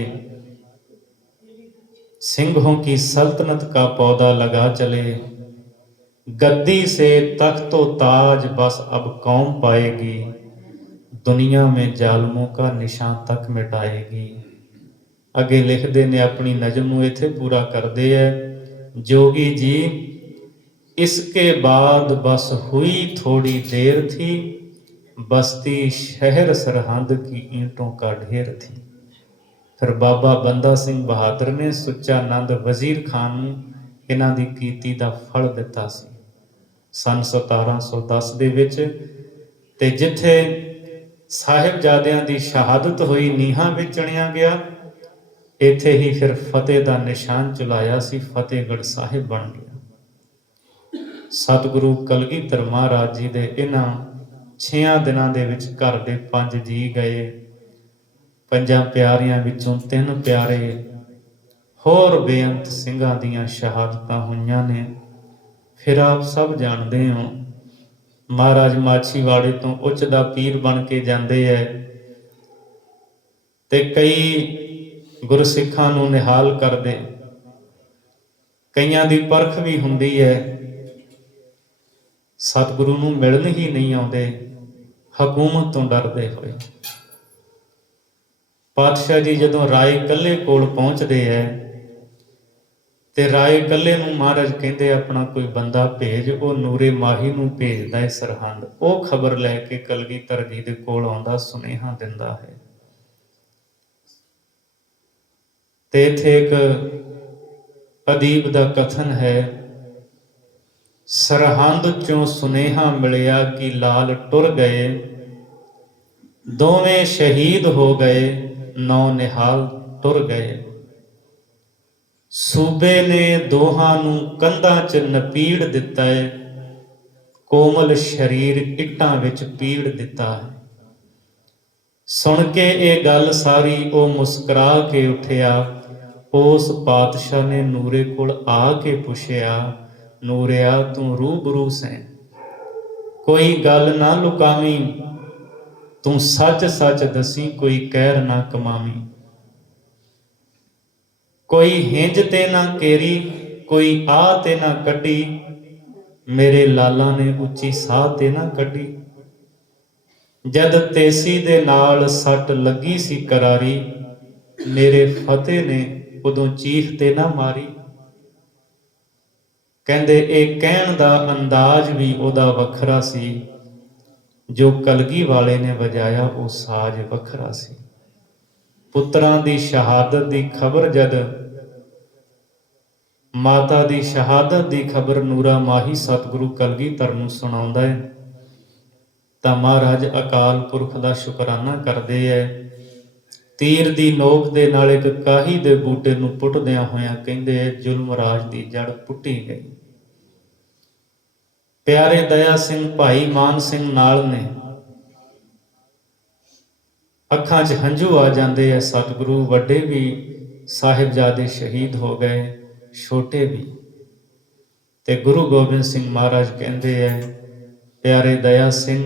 सिंहों की सल्तनत का पौधा लगा चले, गद्दी से तख्तो ताज बस अब कौम पाएगी, दुनिया में जालमों का निशान तक मिटाएगी। अगे लिखते ने अपनी नज़म नूं इत्थे पूरा करते हैं, जोगी जी इसके बाद बस हुई थोड़ी देर थी, बस्ती शहर सरहंद की ईंटों का ढेर थी। फिर बाबा बंदा सिंह बहादुर ने सुच्चा नंद वजीर खान ਨੂੰ ਇਹਨਾਂ ਦੀ ਕੀਤੀ ਦਾ ਫਲ ਦਿੱਤਾ ਸੀ ਸਨ 1710 ਦੇ ਵਿੱਚ। ਤੇ ਜਿੱਥੇ ਸਾਹਿਬਜ਼ਾਦਿਆਂ ਦੀ ਸ਼ਹਾਦਤ ਹੋਈ, ਨੀਹਾਂ ਵਿੱਚ ਚਿਣਿਆ ਗਿਆ, ਇੱਥੇ ਹੀ ਫਿਰ ਫਤਿਹ ਦਾ ਨਿਸ਼ਾਨ ਚੁਲਾਇਆ ਸੀ, ਫਤਿਹਗੜ੍ਹ ਸਾਹਿਬ ਬਣ ਗਿਆ। ਸਤਿਗੁਰੂ ਕਲਗੀਧਰ ਮਹਾਰਾਜ ਜੀ ਦੇ ਇਹਨਾਂ 6 ਦਿਨਾਂ ਦੇ ਵਿੱਚ ਘਰ ਦੇ 5 ਜੀ ਗਏ, 5 ਪਿਆਰਿਆਂ ਵਿੱਚੋਂ 3 ਪਿਆਰੇ ਹੋਰ ਬੇਅੰਤ ਸਿੰਘਾਂ ਦੀਆਂ ਸ਼ਹਾਦਤਾਂ ਹੋਈਆਂ ਨੇ। ਫਿਰ ਆਪ ਸਭ ਜਾਣਦੇ ਹੋ, ਮਹਾਰਾਜ ਮਾਛੀਵਾੜੇ ਤੋਂ ਉੱਚ ਦਾ ਪੀਰ ਬਣ ਕੇ ਜਾਂਦੇ ਹੈ ਤੇ ਕਈ ਗੁਰਸਿੱਖਾਂ ਨੂੰ ਨਿਹਾਲ ਕਰਦੇ, ਕਈਆਂ ਦੀ ਪਰਖ ਵੀ ਹੁੰਦੀ ਹੈ, ਸਤਿਗੁਰੂ ਨੂੰ ਮਿਲਣ ਹੀ ਨਹੀਂ ਆਉਂਦੇ ਹਕੂਮਤ ਤੋਂ ਡਰਦੇ ਹੋਏ। ਪਾਤਸ਼ਾਹ ਜੀ ਜਦੋਂ ਰਾਏ ਕੱਲੇ ਕੋਲ ਪਹੁੰਚਦੇ ਹੈ ਤੇ ਰਾਏ ਕੱਲੇ ਨੂੰ ਮਹਾਰਾਜ ਕਹਿੰਦੇ ਆਪਣਾ ਕੋਈ ਬੰਦਾ ਭੇਜ। ਉਹ ਨੂਰੇ ਮਾਹੀ ਨੂੰ ਭੇਜਦਾ ਹੈ ਸਰਹੰਦ। ਉਹ ਖਬਰ ਲੈ ਕੇ ਕਲਗੀਧਰ ਜੀ ਦੇ ਕੋਲ ਆਉਂਦਾ, ਸੁਨੇਹਾ ਦਿੰਦਾ ਹੈ। ਤੇ ਇੱਥੇ ਇੱਕ ਅਦੀਬ ਦਾ ਕਥਨ ਹੈ, ਸਰਹੰਦ ਚੋਂ ਸੁਨੇਹਾ ਮਿਲਿਆ ਕਿ ਲਾਲ ਟੁਰ ਗਏ, ਦੋਵੇਂ ਸ਼ਹੀਦ ਹੋ ਗਏ, 9 ਨਿਹਾਲ ਟੁਰ ਗਏ। ਸੂਬੇ ਨੇ ਦੋਹਾਂ ਨੂੰ ਕੰਧਾਂ 'ਚ ਨਪੀੜ ਦਿੱਤਾ ਹੈ, ਕੋਮਲ ਸ਼ਰੀਰ ਇੱਟਾਂ ਵਿੱਚ ਪੀੜ ਦਿੱਤਾ ਹੈ। ਸੁਣ ਕੇ ਇਹ ਗੱਲ ਸਾਰੀ ਉਹ ਮੁਸਕਰਾ ਕੇ ਉੱਠਿਆ। ਉਸ ਪਾਤਸ਼ਾਹ ਨੇ ਨੂਰੇ ਕੋਲ ਆ ਕੇ ਪੁੱਛਿਆ, ਨੂਰਿਆ ਤੂੰ ਰੂਬਰੂ ਸੈਂ, ਕੋਈ ਗੱਲ ਨਾ ਲੁਕਾਵੀਂ, ਤੂੰ ਸੱਚ ਸੱਚ ਦਸੀ, ਕੋਈ ਕਹਿਰ ਨਾ ਕਮਾਵੀਂ। ਕੋਈ ਹਿੰਜ ਤੇ ਨਾ ਕੇਰੀ, ਕੋਈ ਆ ਤੇ ਨਾ ਕੱਢੀ, ਮੇਰੇ ਲਾਲਾ ਨੇ ਉੱਚੀ ਸਾਹ ਤੇ ਨਾ ਕੱਢੀ। ਜਦ ਤੇਸੀ ਦੇ ਨਾਲ ਸੱਟ ਲੱਗੀ ਸੀ ਕਰਾਰੀ, ਮੇਰੇ ਫਤਿਹ ਨੇ ਉਦੋਂ ਚੀਖ ਤੇ ਨਾ ਮਾਰੀ। ਕਹਿੰਦੇ ਇਹ ਕਹਿਣ ਦਾ ਅੰਦਾਜ਼ ਵੀ ਉਹਦਾ ਵੱਖਰਾ ਸੀ, ਜੋ ਕਲਗੀ ਵਾਲੇ ਨੇ ਵਜਾਇਆ ਉਹ ਸਾਜ਼ ਵੱਖਰਾ ਸੀ। ਪੁੱਤਰਾਂ ਦੀ ਸ਼ਹਾਦਤ ਦੀ ਖਬਰ ਜਦ, ਮਾਤਾ ਦੀ ਸ਼ਹਾਦਤ ਦੀ ਖਬਰ ਨੂਰਾ ਮਾਹੀ ਸਤਿਗੁਰੂ ਕਲਗੀਧਰ ਨੂੰ ਸੁਣਾਉਂਦਾ ਹੈ, ਤਾਂ ਮਹਾਰਾਜ ਅਕਾਲ ਪੁਰਖ ਦਾ ਸ਼ੁਕਰਾਨਾ ਕਰਦੇ ਹੈ। ਤੀਰ ਦੀ ਨੋਕ ਦੇ ਨਾਲ ਇੱਕ ਕਾਹੀ ਦੇ ਬੂਟੇ ਨੂੰ ਪੁੱਟਦਿਆਂ ਹੋਇਆਂ ਕਹਿੰਦੇ ਹੈ, ਜ਼ੁਲਮ ਰਾਜ ਦੀ ਜੜ ਪੁੱਟੀ ਗਈ। ਪਿਆਰੇ ਦਇਆ ਸਿੰਘ ਭਾਈ ਮਾਨ ਸਿੰਘ ਨਾਲ ਨੇ, ਅੱਖਾਂ 'ਚ ਹੰਝੂ ਆ ਜਾਂਦੇ ਐ। ਸਤਿਗੁਰੂ ਵੱਡੇ ਵੀ ਸਾਹਿਬਜ਼ਾਦੇ ਸ਼ਹੀਦ ਹੋ ਗਏ, ਛੋਟੇ ਵੀ। ਤੇ ਗੁਰੂ ਗੋਬਿੰਦ ਸਿੰਘ ਮਹਾਰਾਜ ਕਹਿੰਦੇ ਐ, ਪਿਆਰੇ ਦਇਆ ਸਿੰਘ,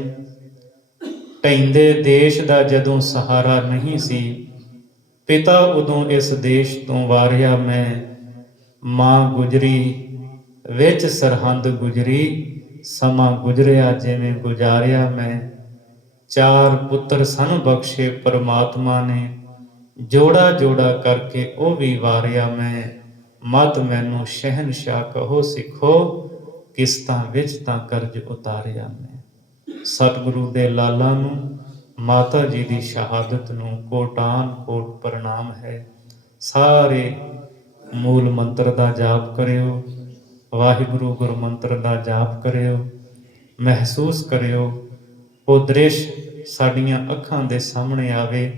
ਢਹਿੰਦੇ ਦੇਸ਼ ਦਾ ਜਦੋਂ ਸਹਾਰਾ ਨਹੀਂ ਸੀ, ਪਿਤਾ ਉਦੋਂ ਇਸ ਦੇਸ਼ ਤੋਂ ਵਾਰਿਆ ਮੈਂ। ਮਾਂ ਗੁਜਰੀ ਵਿੱਚ ਸਰਹੰਦ ਗੁਜਰੀ, ਸਮਾਂ ਗੁਜਰਿਆ ਜਿਵੇਂ ਗੁਜ਼ਾਰਿਆ ਮੈਂ। ਚਾਰ ਪੁੱਤਰ ਸਨ ਬਖਸ਼ੇ ਪਰਮਾਤਮਾ ਨੇ, ਜੋੜਾ ਜੋੜਾ ਕਰਕੇ ਉਹ ਵੀ ਵਾਰਿਆ ਮੈਂ। ਮਤ ਮੈਨੂੰ ਸ਼ਹਿਨਸ਼ਾਹ ਕਹੋ ਸਿੱਖੋ, ਕਿਸ਼ਤਾਂ ਵਿੱਚ ਤਾਂ ਕਰਜ਼ ਉਤਾਰਿਆ ਮੈਂ। ਸਤਿਗੁਰੂ ਦੇ ਲਾਲਾਂ ਨੂੰ, ਮਾਤਾ ਜੀ ਦੀ ਸ਼ਹਾਦਤ ਨੂੰ ਕੋਟਾਨ ਕੋਟ ਪ੍ਰਣਾਮ ਹੈ। ਸਾਰੇ ਮੂਲ ਮੰਤਰ ਦਾ ਜਾਪ ਕਰਿਓ, ਵਾਹਿਗੁਰੂ ਗੁਰਮੰਤਰ ਦਾ ਜਾਪ ਕਰਿਓ, ਮਹਿਸੂਸ ਕਰਿਓ ਉਹ ਦ੍ਰਿਸ਼ ਸਾਡੀਆਂ ਅੱਖਾਂ ਦੇ ਸਾਹਮਣੇ ਆਵੇ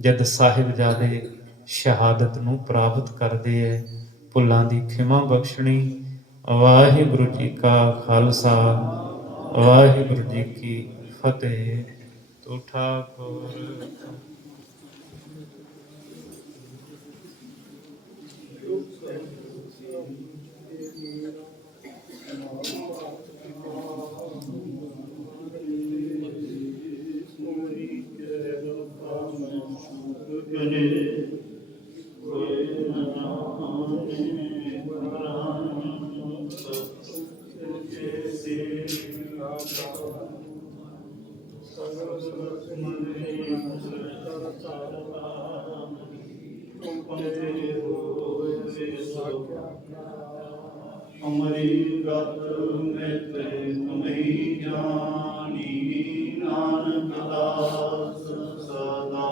ਜਦ ਸਾਹਿਬਜ਼ਾਦੇ ਸ਼ਹਾਦਤ ਨੂੰ ਪ੍ਰਾਪਤ ਕਰਦੇ ਹੈ। ਭੁੱਲਾਂ ਦੀ ਖਿਮਾ ਬਖਸ਼ਣੀ। ਵਾਹਿਗੁਰੂ ਜੀ ਕਾ ਖਾਲਸਾ, ਵਾਹਿਗੁਰੂ ਜੀ ਕੀ ਫਤਿਹ। ਤੋ ਠਾਕੁਰ ਅਮਰੀ ਗਤ ਮਿਤ ਤੁਮਈ ਜਾਣੀ, ਨਾਨਕ ਦਾਸ ਸਦਾ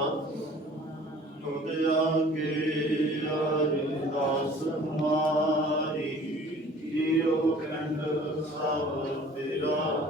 ਤੁਧ ਆਗੇ ਅਰਦਾਸ ਹਮਾਰੀ। ਜਿਉ ਖੰਡ ਸਭ ਤੇਰਾ